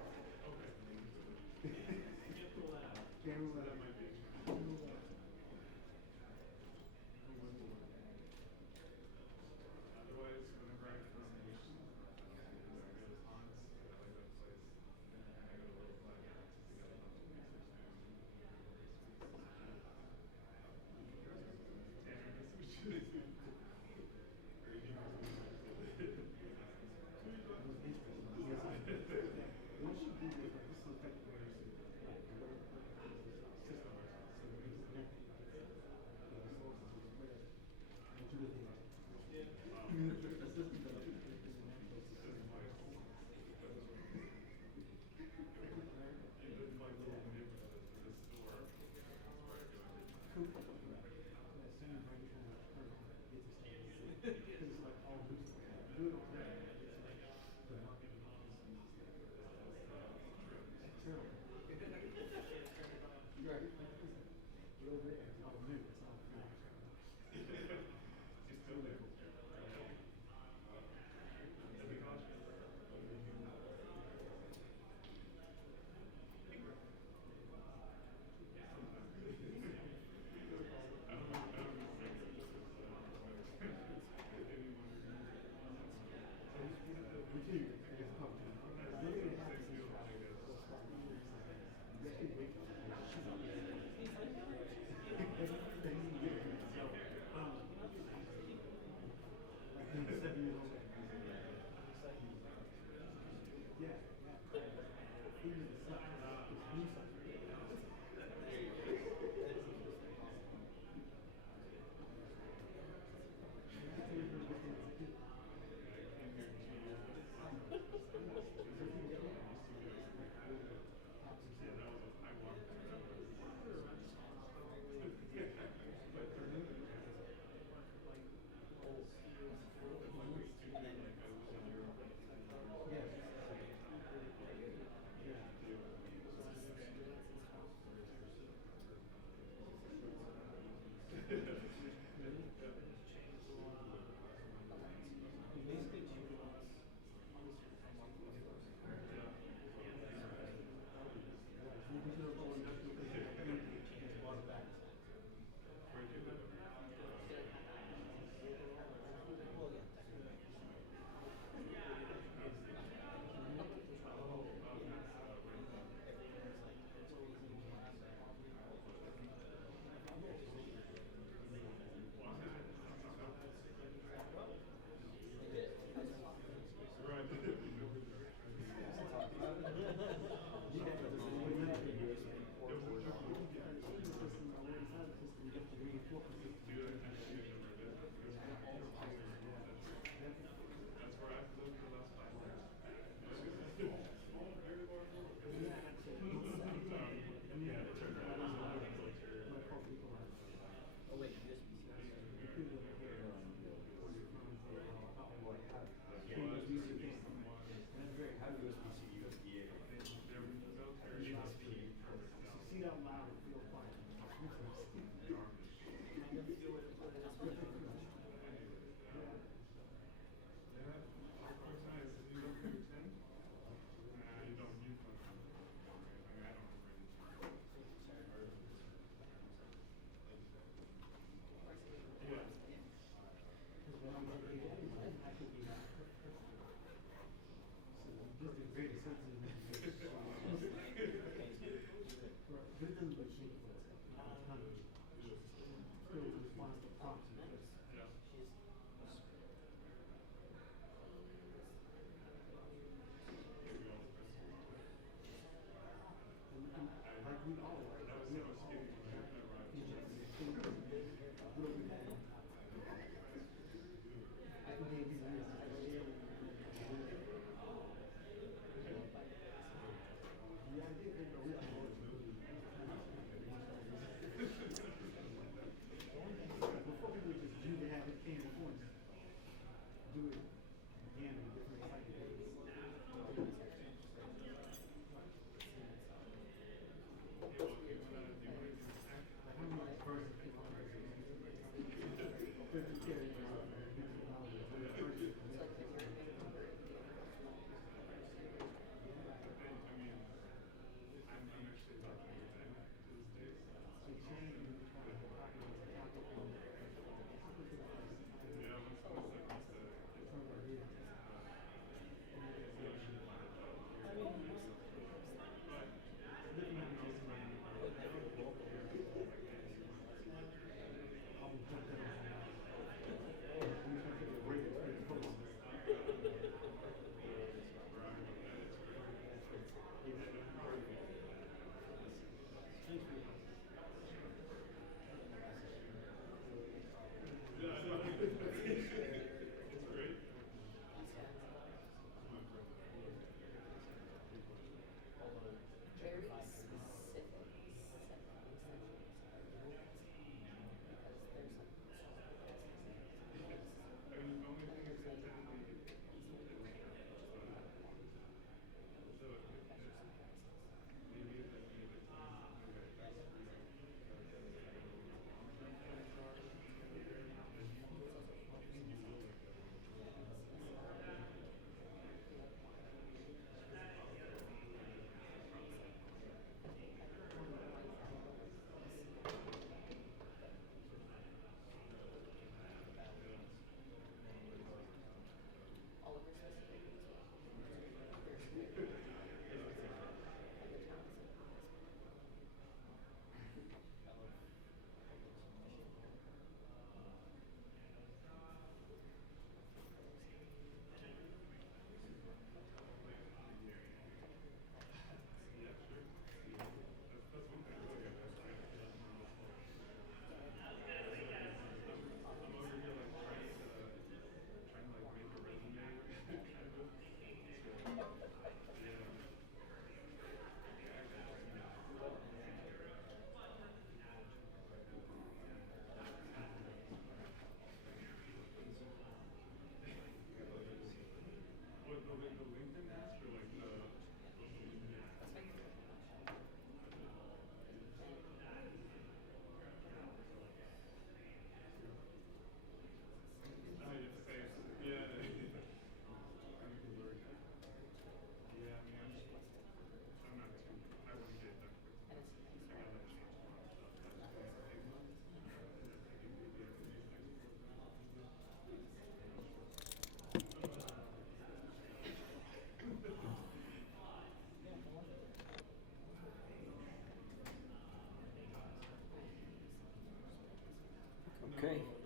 Can't rule that out. Otherwise, whenever I come to Houston, I go to Hans, I like that place. And I go to Little Flag House to get a bunch of research news. Tanner has some shit. Once you do this, like, this is the type of way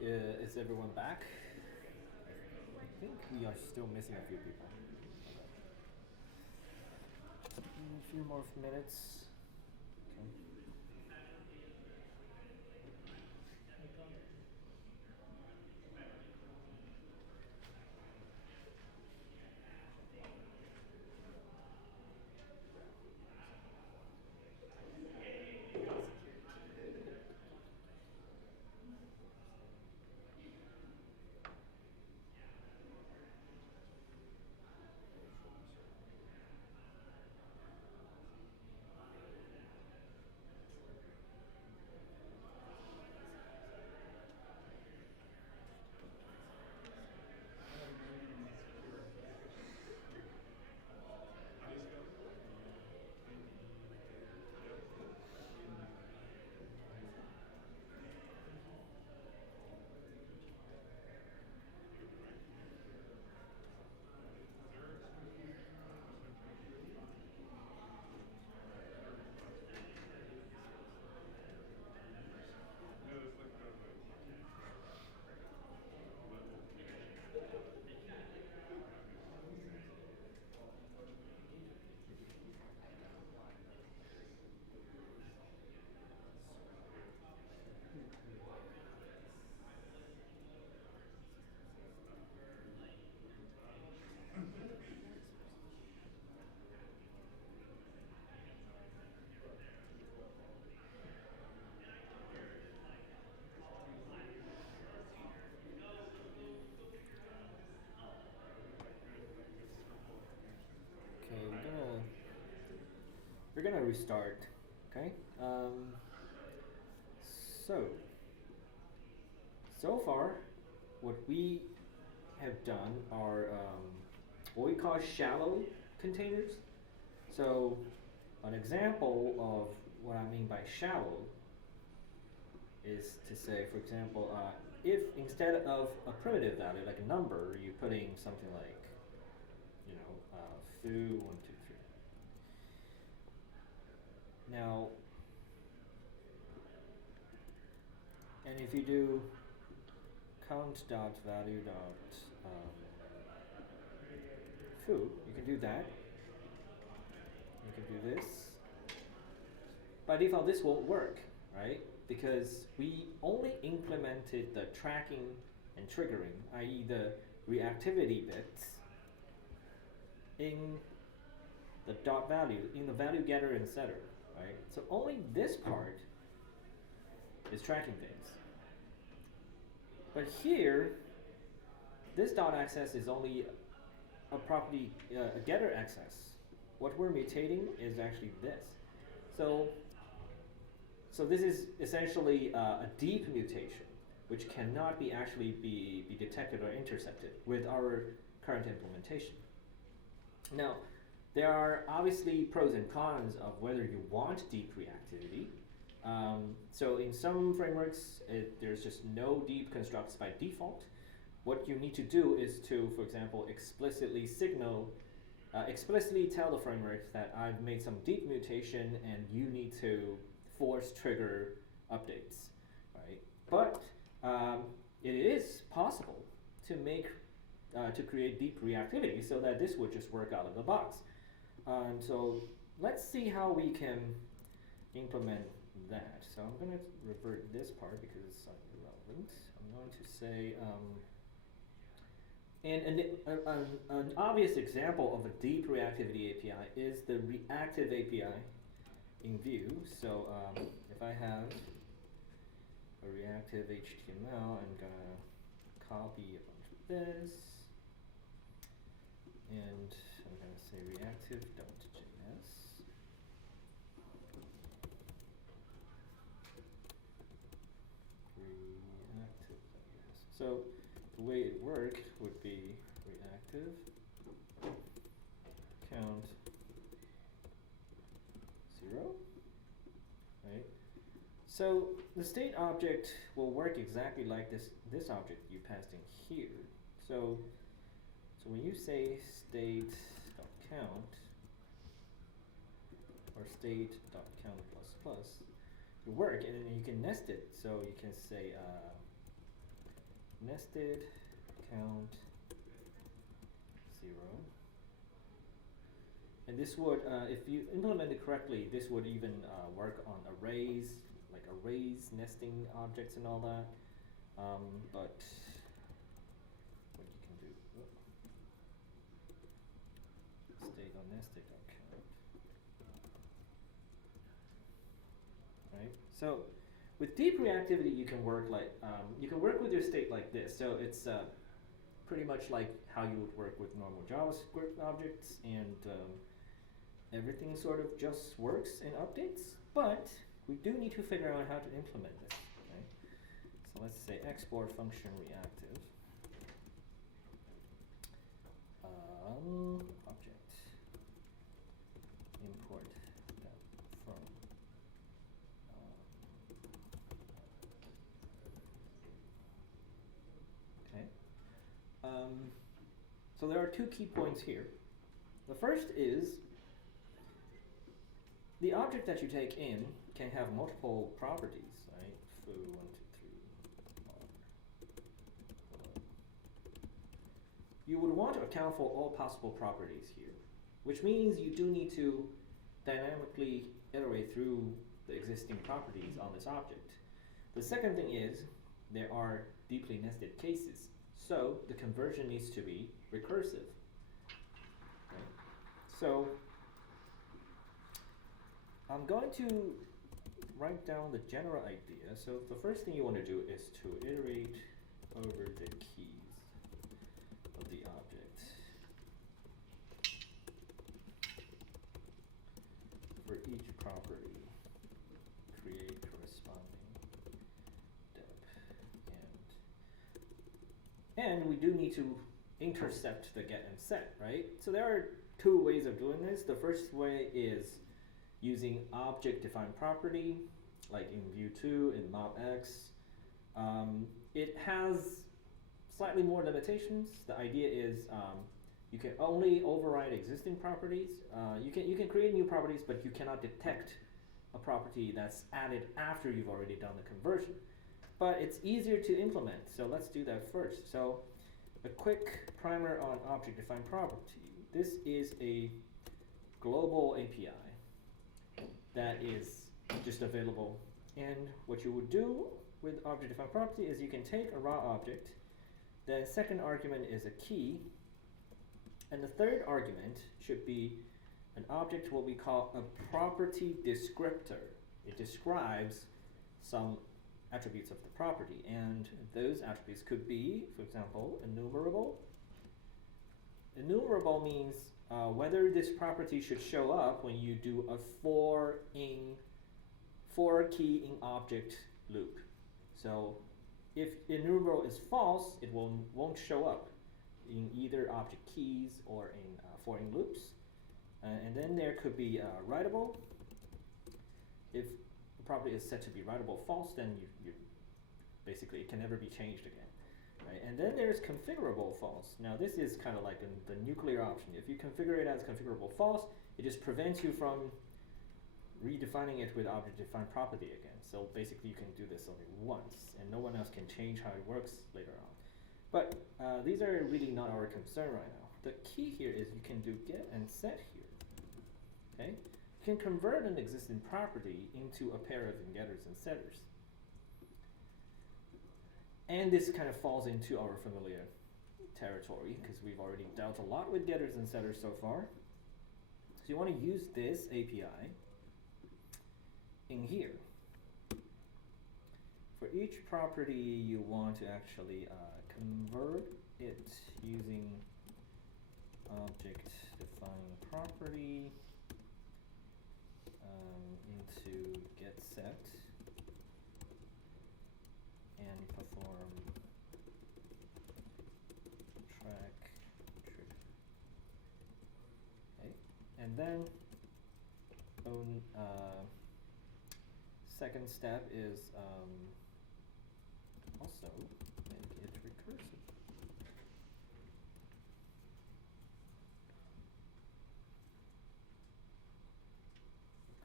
is everyone back? I think we are still missing a few people. A few more minutes. Okay. We're gonna restart. Okay. So far, what we have done are what we call shallow containers. So, an example of what I mean by shallow is to say, for example, if instead of a primitive value like a number, you're putting something like, foo 1, 2, 3. Now, and if you do count.value foo, you can do that. You can do this. By default, this won't work, right? Because we only implemented the tracking and triggering, i.e. the reactivity bits, in the dot value, in the value getter and setter, right? So only this part is tracking things. But here, this dot access is only a property, a getter access. What we're mutating is actually this. So this is essentially a deep mutation, which cannot be actually be detected or intercepted with our current implementation. Now, there are obviously pros and cons of whether you want deep reactivity. So in some frameworks, there's just no deep constructs by default. What you need to do is to, for example, explicitly tell the framework that I've made some deep mutation and you need to force trigger updates, right? But it is possible to make to create deep reactivity so that this would just work out of the box. And so let's see how we can implement that. So I'm going to revert this part because it's irrelevant. I'm going to say, an obvious example of a deep reactivity API is the reactive API in Vue. So if I have a reactive HTML, I'm going to copy a bunch of this. And I'm going to say reactive.js. Reactive.js. So the way it worked would be reactive count 0, right? So the state object will work exactly like this object you passed in here. So when you say state.count or state.count++, it work, and then you can nest it. So you can say nested count 0. And this would, if you implement it correctly, this would even work on arrays, like arrays, nesting objects and all that. But what you can do, state on nested count. Right? So with deep reactivity, you can work like you can work with your state like this. So it's pretty much like how you would work with normal JavaScript objects, and everything sort of just works and updates. But we do need to figure out how to implement this. Okay? So let's say export function reactive object import that from okay. So there are two key points here. The first is the object that you take in can have multiple properties, right? Foo, 1, 2, 3, bar, below. You would want to account for all possible properties here, which means you do need to dynamically iterate through the existing properties on this object. The second thing is there are deeply nested cases, so the conversion needs to be recursive. Okay? So I'm going to write down the general idea. So the first thing you want to do is to iterate over the keys of the object for each property. Create corresponding dep and we do need to intercept the get and set, right? So there are two ways of doing this. The first way is using object-defined property, like in Vue 2, in mobx. It has slightly more limitations. The idea is you can only override existing properties. You can create new properties, but you cannot detect a property that's added after you've already done the conversion. But it's easier to implement, so let's do that first. So a quick primer on object-defined property. This is a global API that is just available. And what you would do with object-defined property is you can take a raw object, the second argument is a key, and the third argument should be an object what we call a property descriptor. It describes some attributes of the property, and those attributes could be, for example, enumerable. Enumerable means whether this property should show up when you do a for key in object loop. So if enumerable is false, it won't show up in either object keys or in for in loops. And then there could be writable. If the property is set to be writable false, then you basically it can never be changed again. Right? And then there's configurable false. Now this is kind of like the nuclear option. If you configure it as configurable false, it just prevents you from redefining it with object-defined property again. So basically you can do this only once, and no one else can change how it works later on. But these are really not our concern right now. The key here is you can do get and set here. Okay? You can convert an existing property into a pair of getters and setters. And this kind of falls into our familiar territory because we've already dealt a lot with getters and setters so far. So you want to use this API in here. For each property, you want to actually convert it using object-defined property into getSet and perform track trigger. Okay, and then second step is also make it recursive.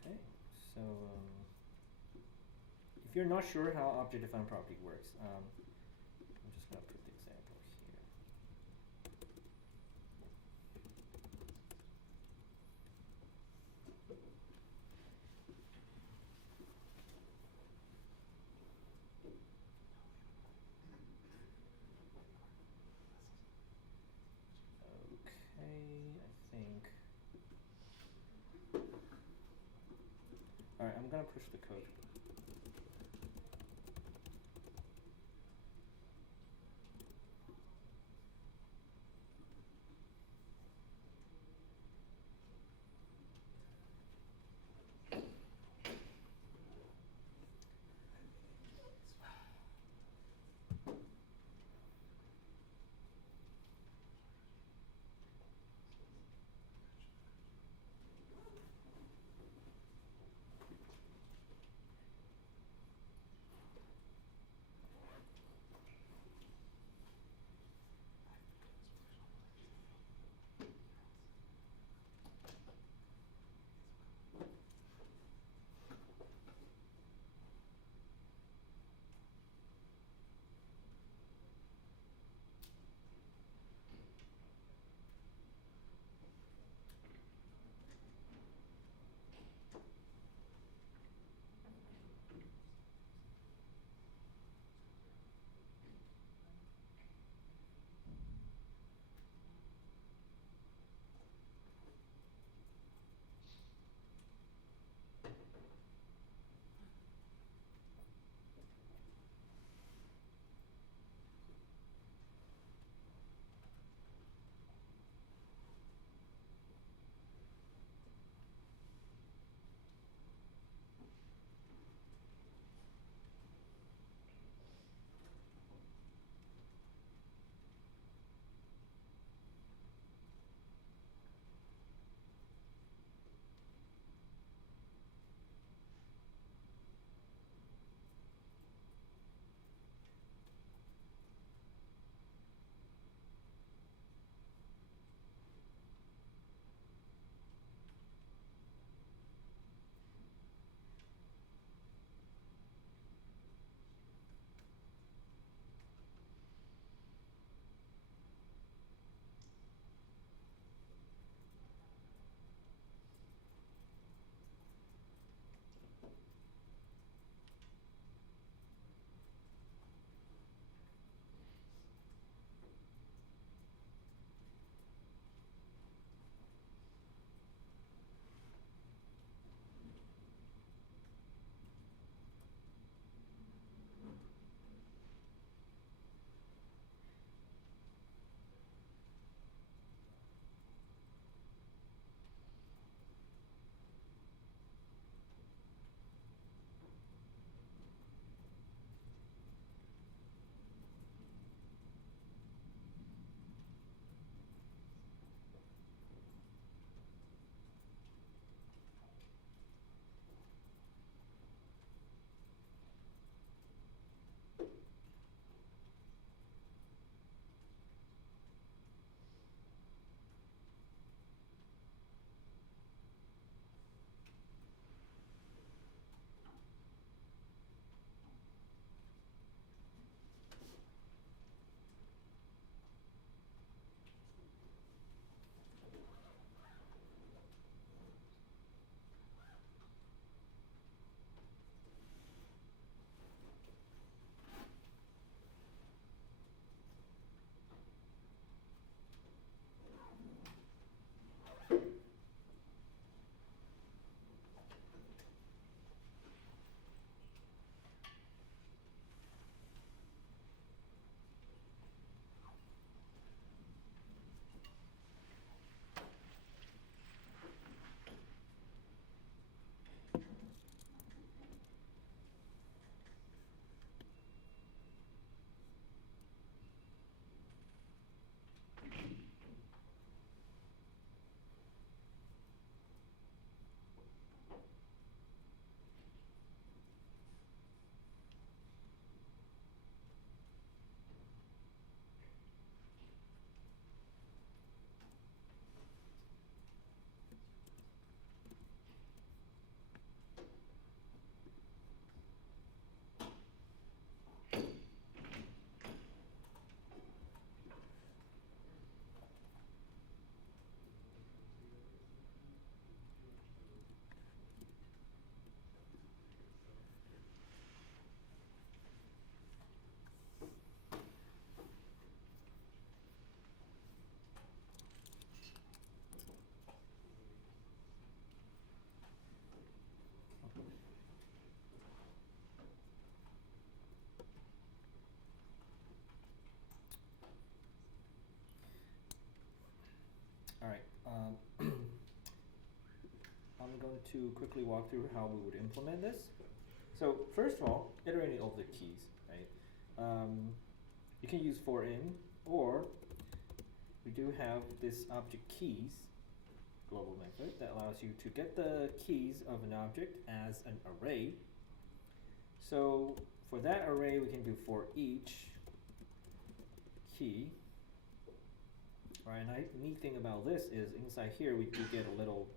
Okay, so if you're not sure how object-defined property works, I'm just gonna put the example here. Okay, I think. Alright, I'm gonna push the code. want to quickly walk through how we would implement this. So first of all, iterating over the keys, right? You can use for-in, or we do have this object keys global method that allows you to get the keys of an object as an array. So for that array, we can do for each key. Right, and the neat thing about this is inside here we do get a little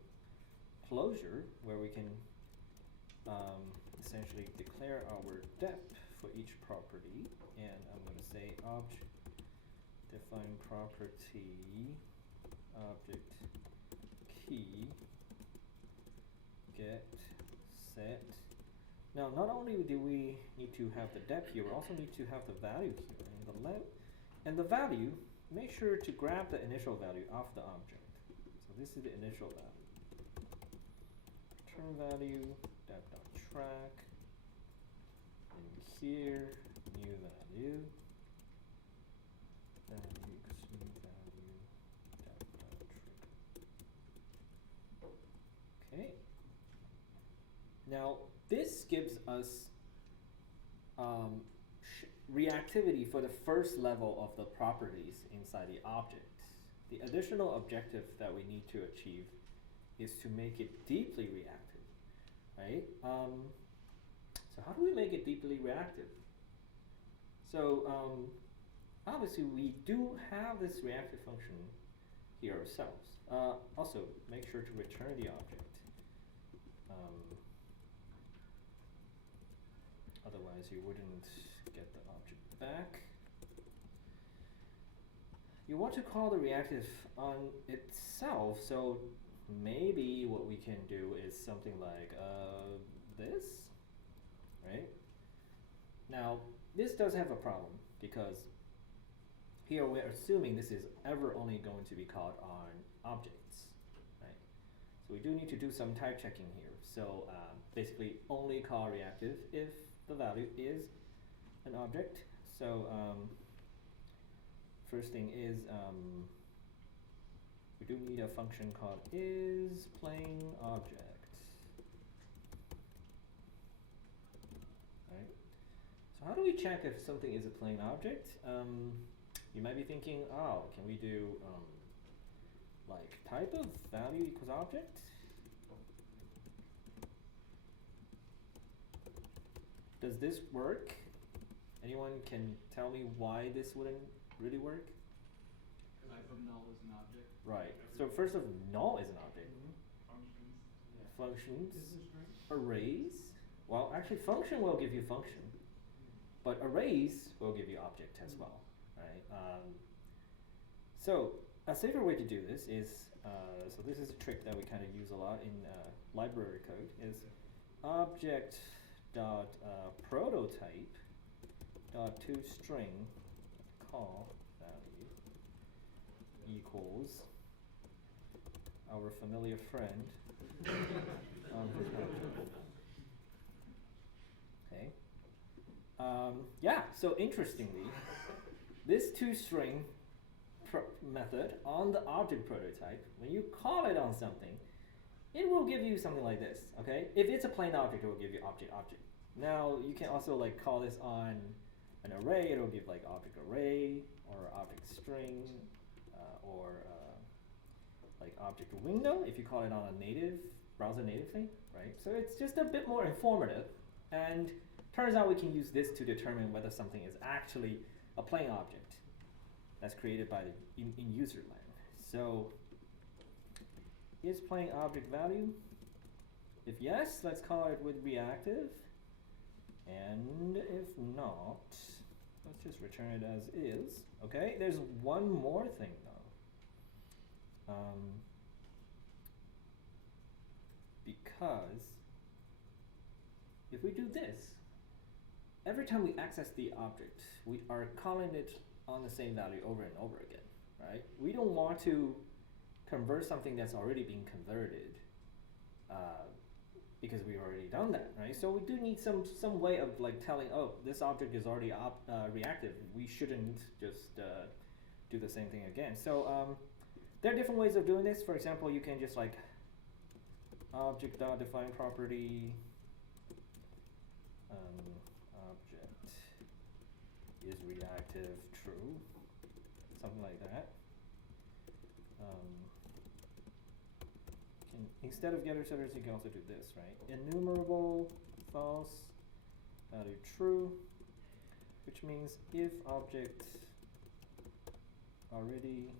closure where we can essentially declare our dep for each property, and I'm going to say object define property object key get set. Now not only do we need to have the dep here, we also need to have the value here, and the value, make sure to grab the initial value of the object. So this is the initial value. Return value dep.track, and here new value new value dep.trigger. Okay. Now this gives us reactivity for the first level of the properties inside the object. The additional objective that we need to achieve is to make it deeply reactive, right? So how do we make it deeply reactive? So obviously we do have this reactive function here ourselves. Also, make sure to return the object. Otherwise you wouldn't get the object back. You want to call the reactive on itself, so maybe what we can do is something like this, right? Now this does have a problem because here we're assuming this is ever only going to be called on objects, right? So we do need to do some type checking here. So basically only call reactive if the value is an object. So first thing is we do need a function called isPlayingObject. Right? So how do we check if something is a plain object? You might be thinking, oh, can we do like type of value equals object? Does this work? Anyone can tell me why this wouldn't really work? Type of null is an object. Right. So first of null is an object. Functions. Yeah. Functions, This is string? arrays. Well, actually function will give you function, but arrays will give you object as well, right? So a safer way to do this is, so this is a trick that we kind of use a lot in library code, is object dot prototype dot toString call value equals our familiar friend. Okay. Yeah. So interestingly, this toString method on the object prototype, when you call it on something, it will give you something like this. Okay. If it's a plain object, it will give you object. Now you can also like call this on an array. It will give like object array or object string or like object window if you call it on a native browser native thing, right? So it's just a bit more informative, and turns out we can use this to determine whether something is actually a plain object that's created by the in user land. So is plain object value? If yes, let's call it with reactive, and if not, let's just return it as is. Okay, there's one more thing though. Because if we do this, every time we access the object, we are calling it on the same value over and over again, right? We don't want to convert something that's already been converted because we've already done that, right? So we do need some way of like telling, oh, this object is already reactive. We shouldn't just do the same thing again. So there are different ways of doing this. For example, you can just like object.define property, object is reactive true, something like that. Instead of getter setters, you can also do this, right? Enumerable false, value true, which means if object already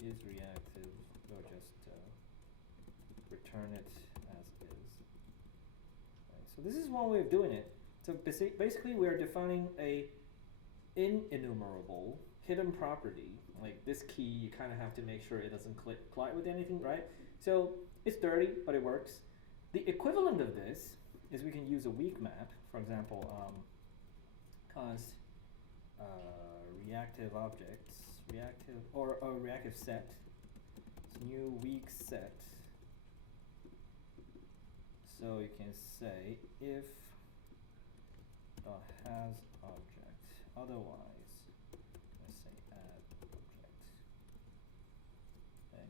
is reactive, we'll just return it as is. Right, so this is one way of doing it. So basically we're defining a enumerable hidden property, like this key, you kind of have to make sure it doesn't collide with anything, right? So it's dirty, but it works. The equivalent of this is we can use a weak map, for example, const reactive objects, reactive or a reactive set. It's new weak set. So you can say if has object, otherwise, let's say add object. Okay.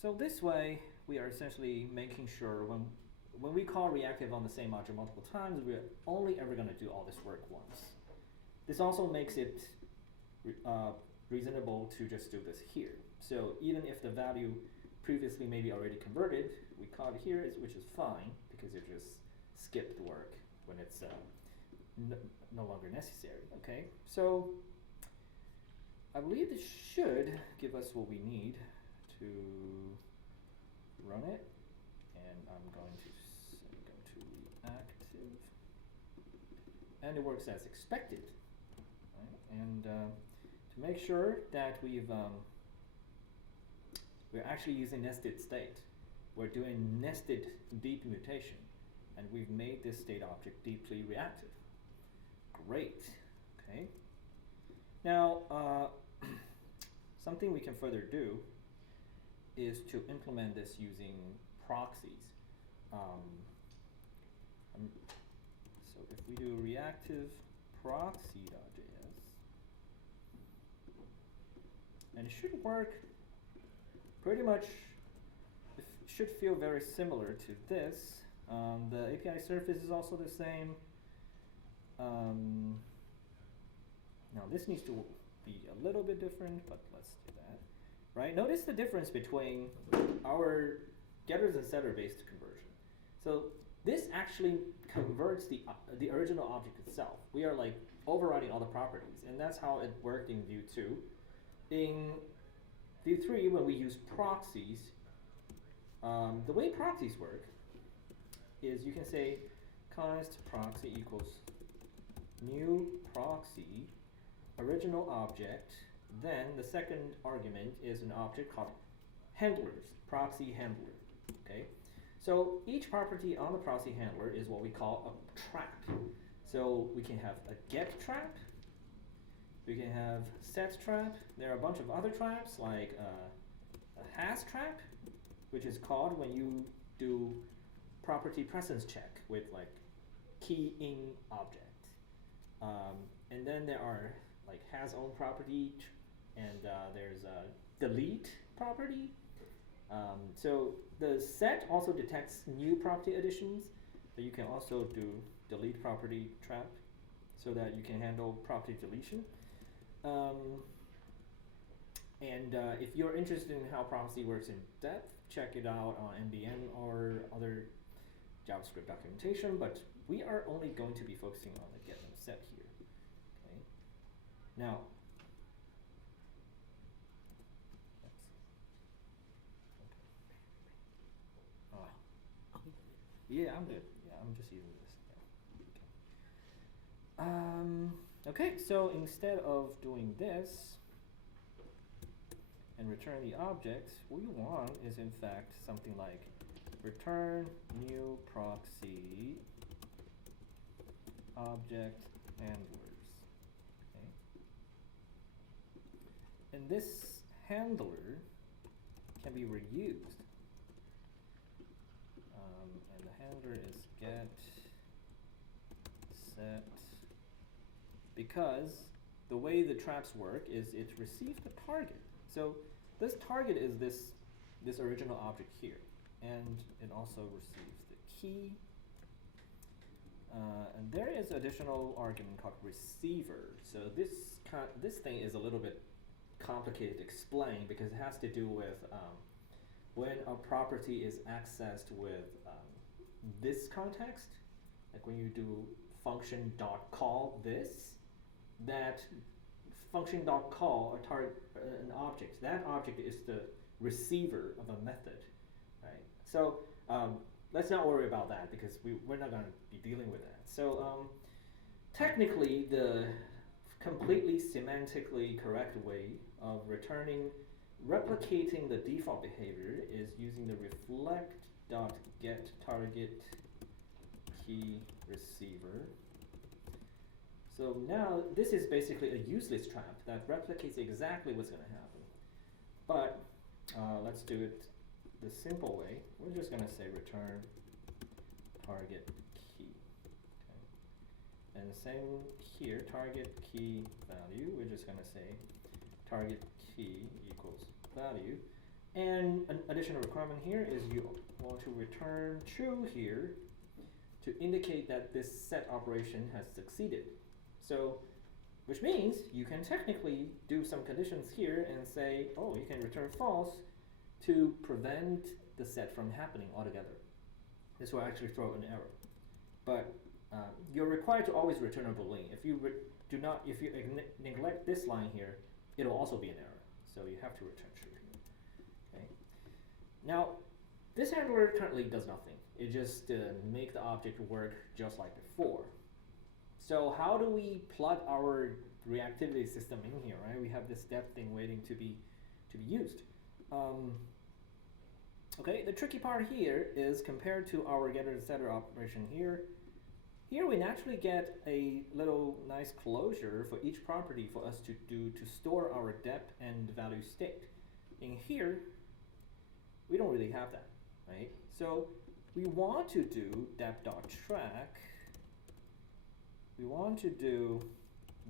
So this way, we are essentially making sure when we call reactive on the same object multiple times, we're only ever going to do all this work once. This also makes it reasonable to just do this here. So even if the value previously maybe already converted, we call it here, which is fine, because it just skipped the work when it's no longer necessary, okay? So I believe this should give us what we need to run it, and I'm going to go to reactive, and it works as expected, right? And to make sure that we're actually using nested state, we're doing nested deep mutation, and we've made this state object deeply reactive. Great, okay. Now, something we can further do is to implement this using proxies. So if we do reactive proxy.js, and it should work pretty much, it should feel very similar to this. The API surface is also the same. Now this needs to be a little bit different, but let's do that. Right? Notice the difference between our getters and setter based conversion. So this actually converts the original object itself. We are like overriding all the properties, and that's how it worked in Vue 2. In Vue 3, when we use proxies, the way proxies work is you can say const proxy equals new proxy original object, then the second argument is an object called handlers, proxy handler, okay? So each property on the proxy handler is what we call a trap. So we can have a get trap, we can have set trap, there are a bunch of other traps like a has trap, which is called when you do property presence check with like key in object. And then there are like has own property, and there's a delete property. So the set also detects new property additions, but you can also do delete property trap so that you can handle property deletion. If you're interested in how proxy works in depth, check it out on MDN or other JavaScript documentation, but we are only going to be focusing on the get and set here. Okay. Now, yeah, I'm good. Yeah, I'm just using this. Yeah. Okay, so instead of doing this and return the object, what we want is in fact something like return new proxy object handlers. Okay. And this handler can be reused. And the handler is get, set, because the way the traps work is it receives the target. So this target is this original object here. and it also receives the key. And there is additional argument called receiver. So this thing is a little bit complicated to explain because it has to do with when a property is accessed with this context, like when you do function dot call this, that function dot call a target an object. That object is the receiver of a method, right? So let's not worry about that because we're not going to be dealing with that. So technically, the completely semantically correct way of replicating the default behavior is using the reflect.getTargetKeyReceiver. So now this is basically a useless trap that replicates exactly what's going to happen. But let's do it the simple way. We're just going to say return target key. Okay. And the same here, target key value. We're just going to say target key equals value. And an additional requirement here is you want to return true here to indicate that this set operation has succeeded. So, which means you can technically do some conditions here and say, oh, you can return false to prevent the set from happening altogether. This will actually throw an error. But you're required to always return a boolean. If you neglect this line here, it'll also be an error. So you have to return true here. Okay. Now, this handler currently does nothing. It just makes the object work just like before. So how do we plug our reactivity system in here, right? We have this depth thing waiting to be used. Okay, the tricky part here is compared to our getter and setter operation here. Here we naturally get a little nice closure for each property for us to do to store our depth and value state. In here, we don't really have that, right? So we want to do depth.track. We want to do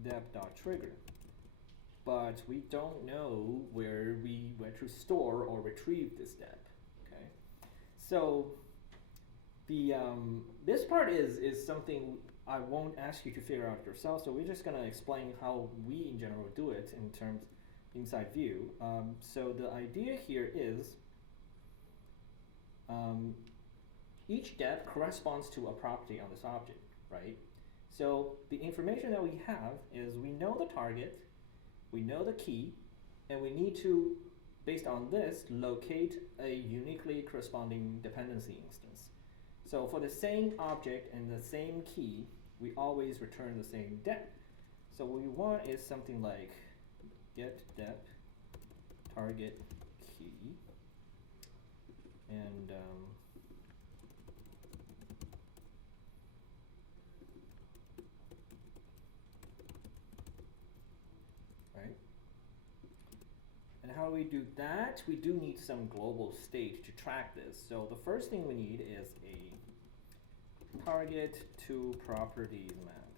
depth.trigger, but we don't know where to store or retrieve this depth. Okay, so the this part is something I won't ask you to figure out yourself. So we're just gonna explain how we in general do it in terms inside Vue. So the idea here is each depth corresponds to a property on this object, right? So the information that we have is we know the target, we know the key, and we need to, based on this, locate a uniquely corresponding dependency instance. So for the same object and the same key, we always return the same depth. So what we want is something like get depth target key, and right? And how do we do that? We do need some global state to track this. So the first thing we need is a target to properties map.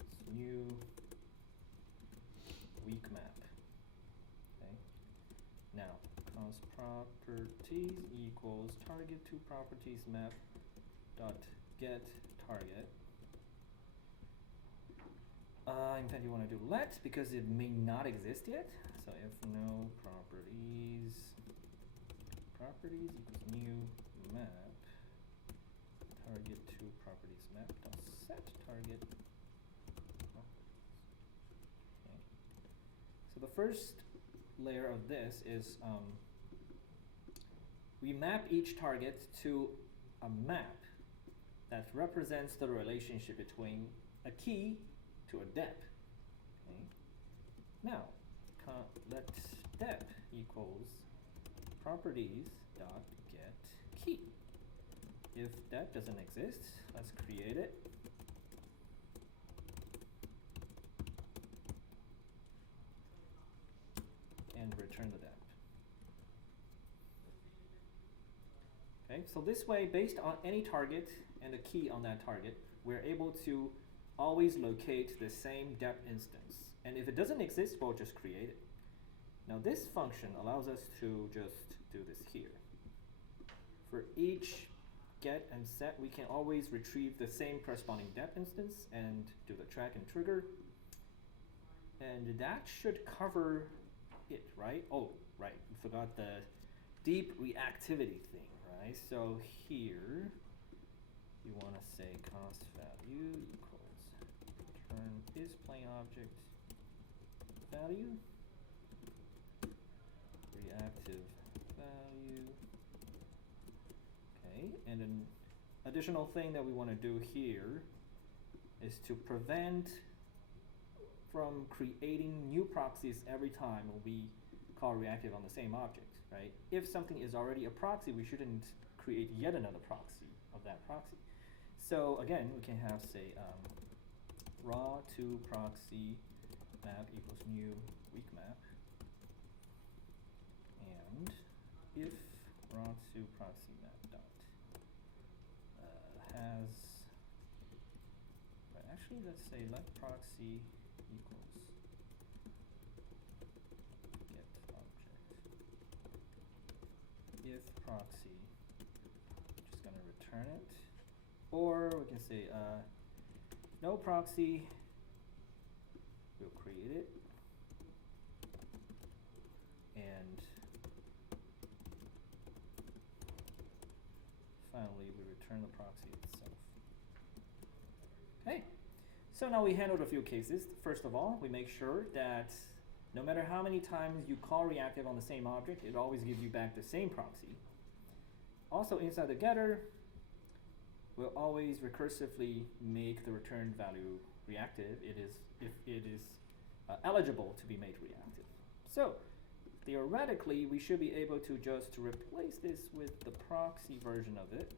It's new weak map. Okay. Now, const properties equals target to properties map dot get target. In fact, you want to do let because it may not exist yet. So if no properties equals new map target to properties map dot set target. Okay. So the first layer of this is we map each target to a map that represents the relationship between a key to a depth. Okay. Now, let depth equals properties dot get key. If depth doesn't exist, let's create it. And return the depth. Okay, so this way, based on any target and a key on that target, we're able to always locate the same depth instance. And if it doesn't exist, we'll just create it. Now this function allows us to just do this here. For each get and set, we can always retrieve the same corresponding dep instance and do the track and trigger. And that should cover it, right? Oh, right, we forgot the deep reactivity thing, right? So here, you want to say const value equals return is plain object value, reactive value. Okay, and an additional thing that we want to do here is to prevent from creating new proxies every time we call reactive on the same object, right? If something is already a proxy, we shouldn't create yet another proxy of that proxy. So again, we can have, say, raw to proxy map equals new weak map, and if raw to proxy map dot has, right, actually let's say let proxy equals get object. If proxy, just gonna return it, or we can say no proxy, we'll create it, and finally we return the proxy itself. Okay, so now we handled a few cases. First of all, we make sure that no matter how many times you call reactive on the same object, it always gives you back the same proxy. Also inside the getter, we'll always recursively make the return value reactive if it is eligible to be made reactive. So theoretically, we should be able to just replace this with the proxy version of it,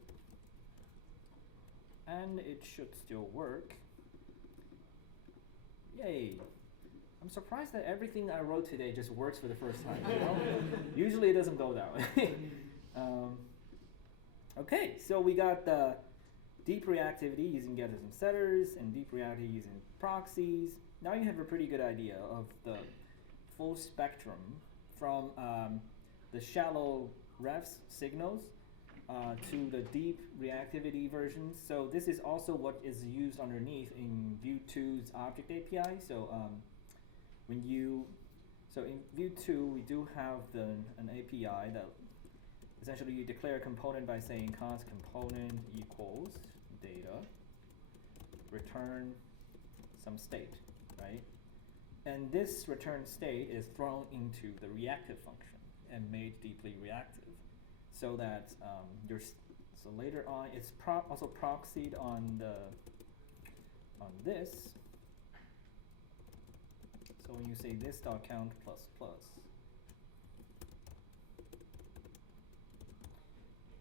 and it should still work. Yay! I'm surprised that everything I wrote today just works for the first time. You know? Usually it doesn't go that way. Okay, so we got the deep reactivity using getters and setters, and deep reactivity using proxies. Now you have a pretty good idea of the full spectrum from the shallow refs signals to the deep reactivity versions. So this is also what is used underneath in Vue 2's object API. So in Vue 2 we do have an API that essentially you declare a component by saying const component equals data, return some state, right? And this return state is thrown into the reactive function and made deeply reactive, so that so later on it's also proxied on this. So when you say this dot count plus plus,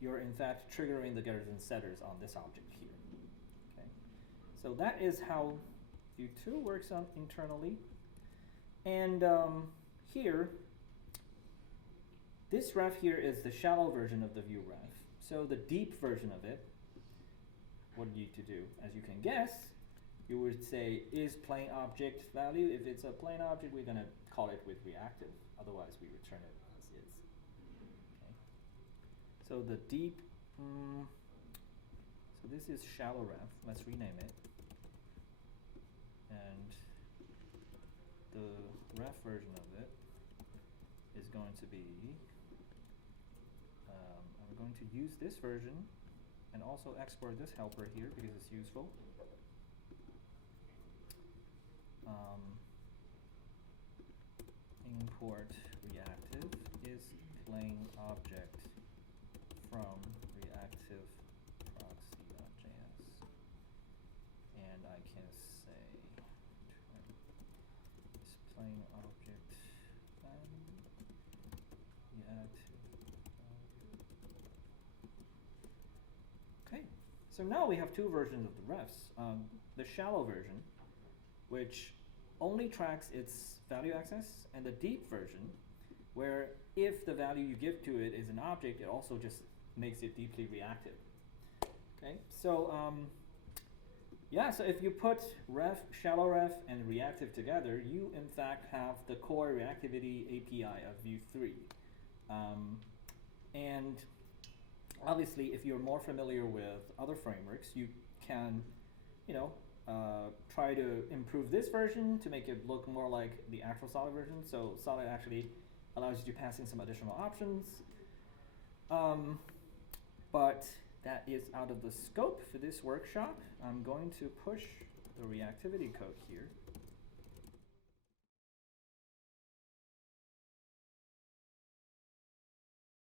you're in fact triggering the getters and setters on this object here. Okay, so that is how Vue 2 works on internally. And here, this ref here is the shallow version of the Vue ref. So the deep version of it, what you need to do, as you can guess, you would say is plain object value. If it's a plain object, we're gonna call it with reactive. Otherwise, we return it as is. Okay. So the deep, so this is shallow ref. Let's rename it. And the ref version of it is going to be, I'm going to use this version and also export this helper here because it's useful. Import reactive is plain object from reactive proxy.js, and I can say is plain object reactive. Okay, so now we have two versions of the refs. The shallow version, which only tracks its value access, and the deep version, where if the value you give to it is an object, it also just makes it deeply reactive. Okay, so Yeah, so if you put ref, shallow ref, and reactive together, you in fact have the core reactivity API of Vue 3. And obviously, if you're more familiar with other frameworks, you can, you know, try to improve this version to make it look more like the actual Solid version. So Solid actually allows you to pass in some additional options. But that is out of the scope for this workshop. I'm going to push the reactivity code here.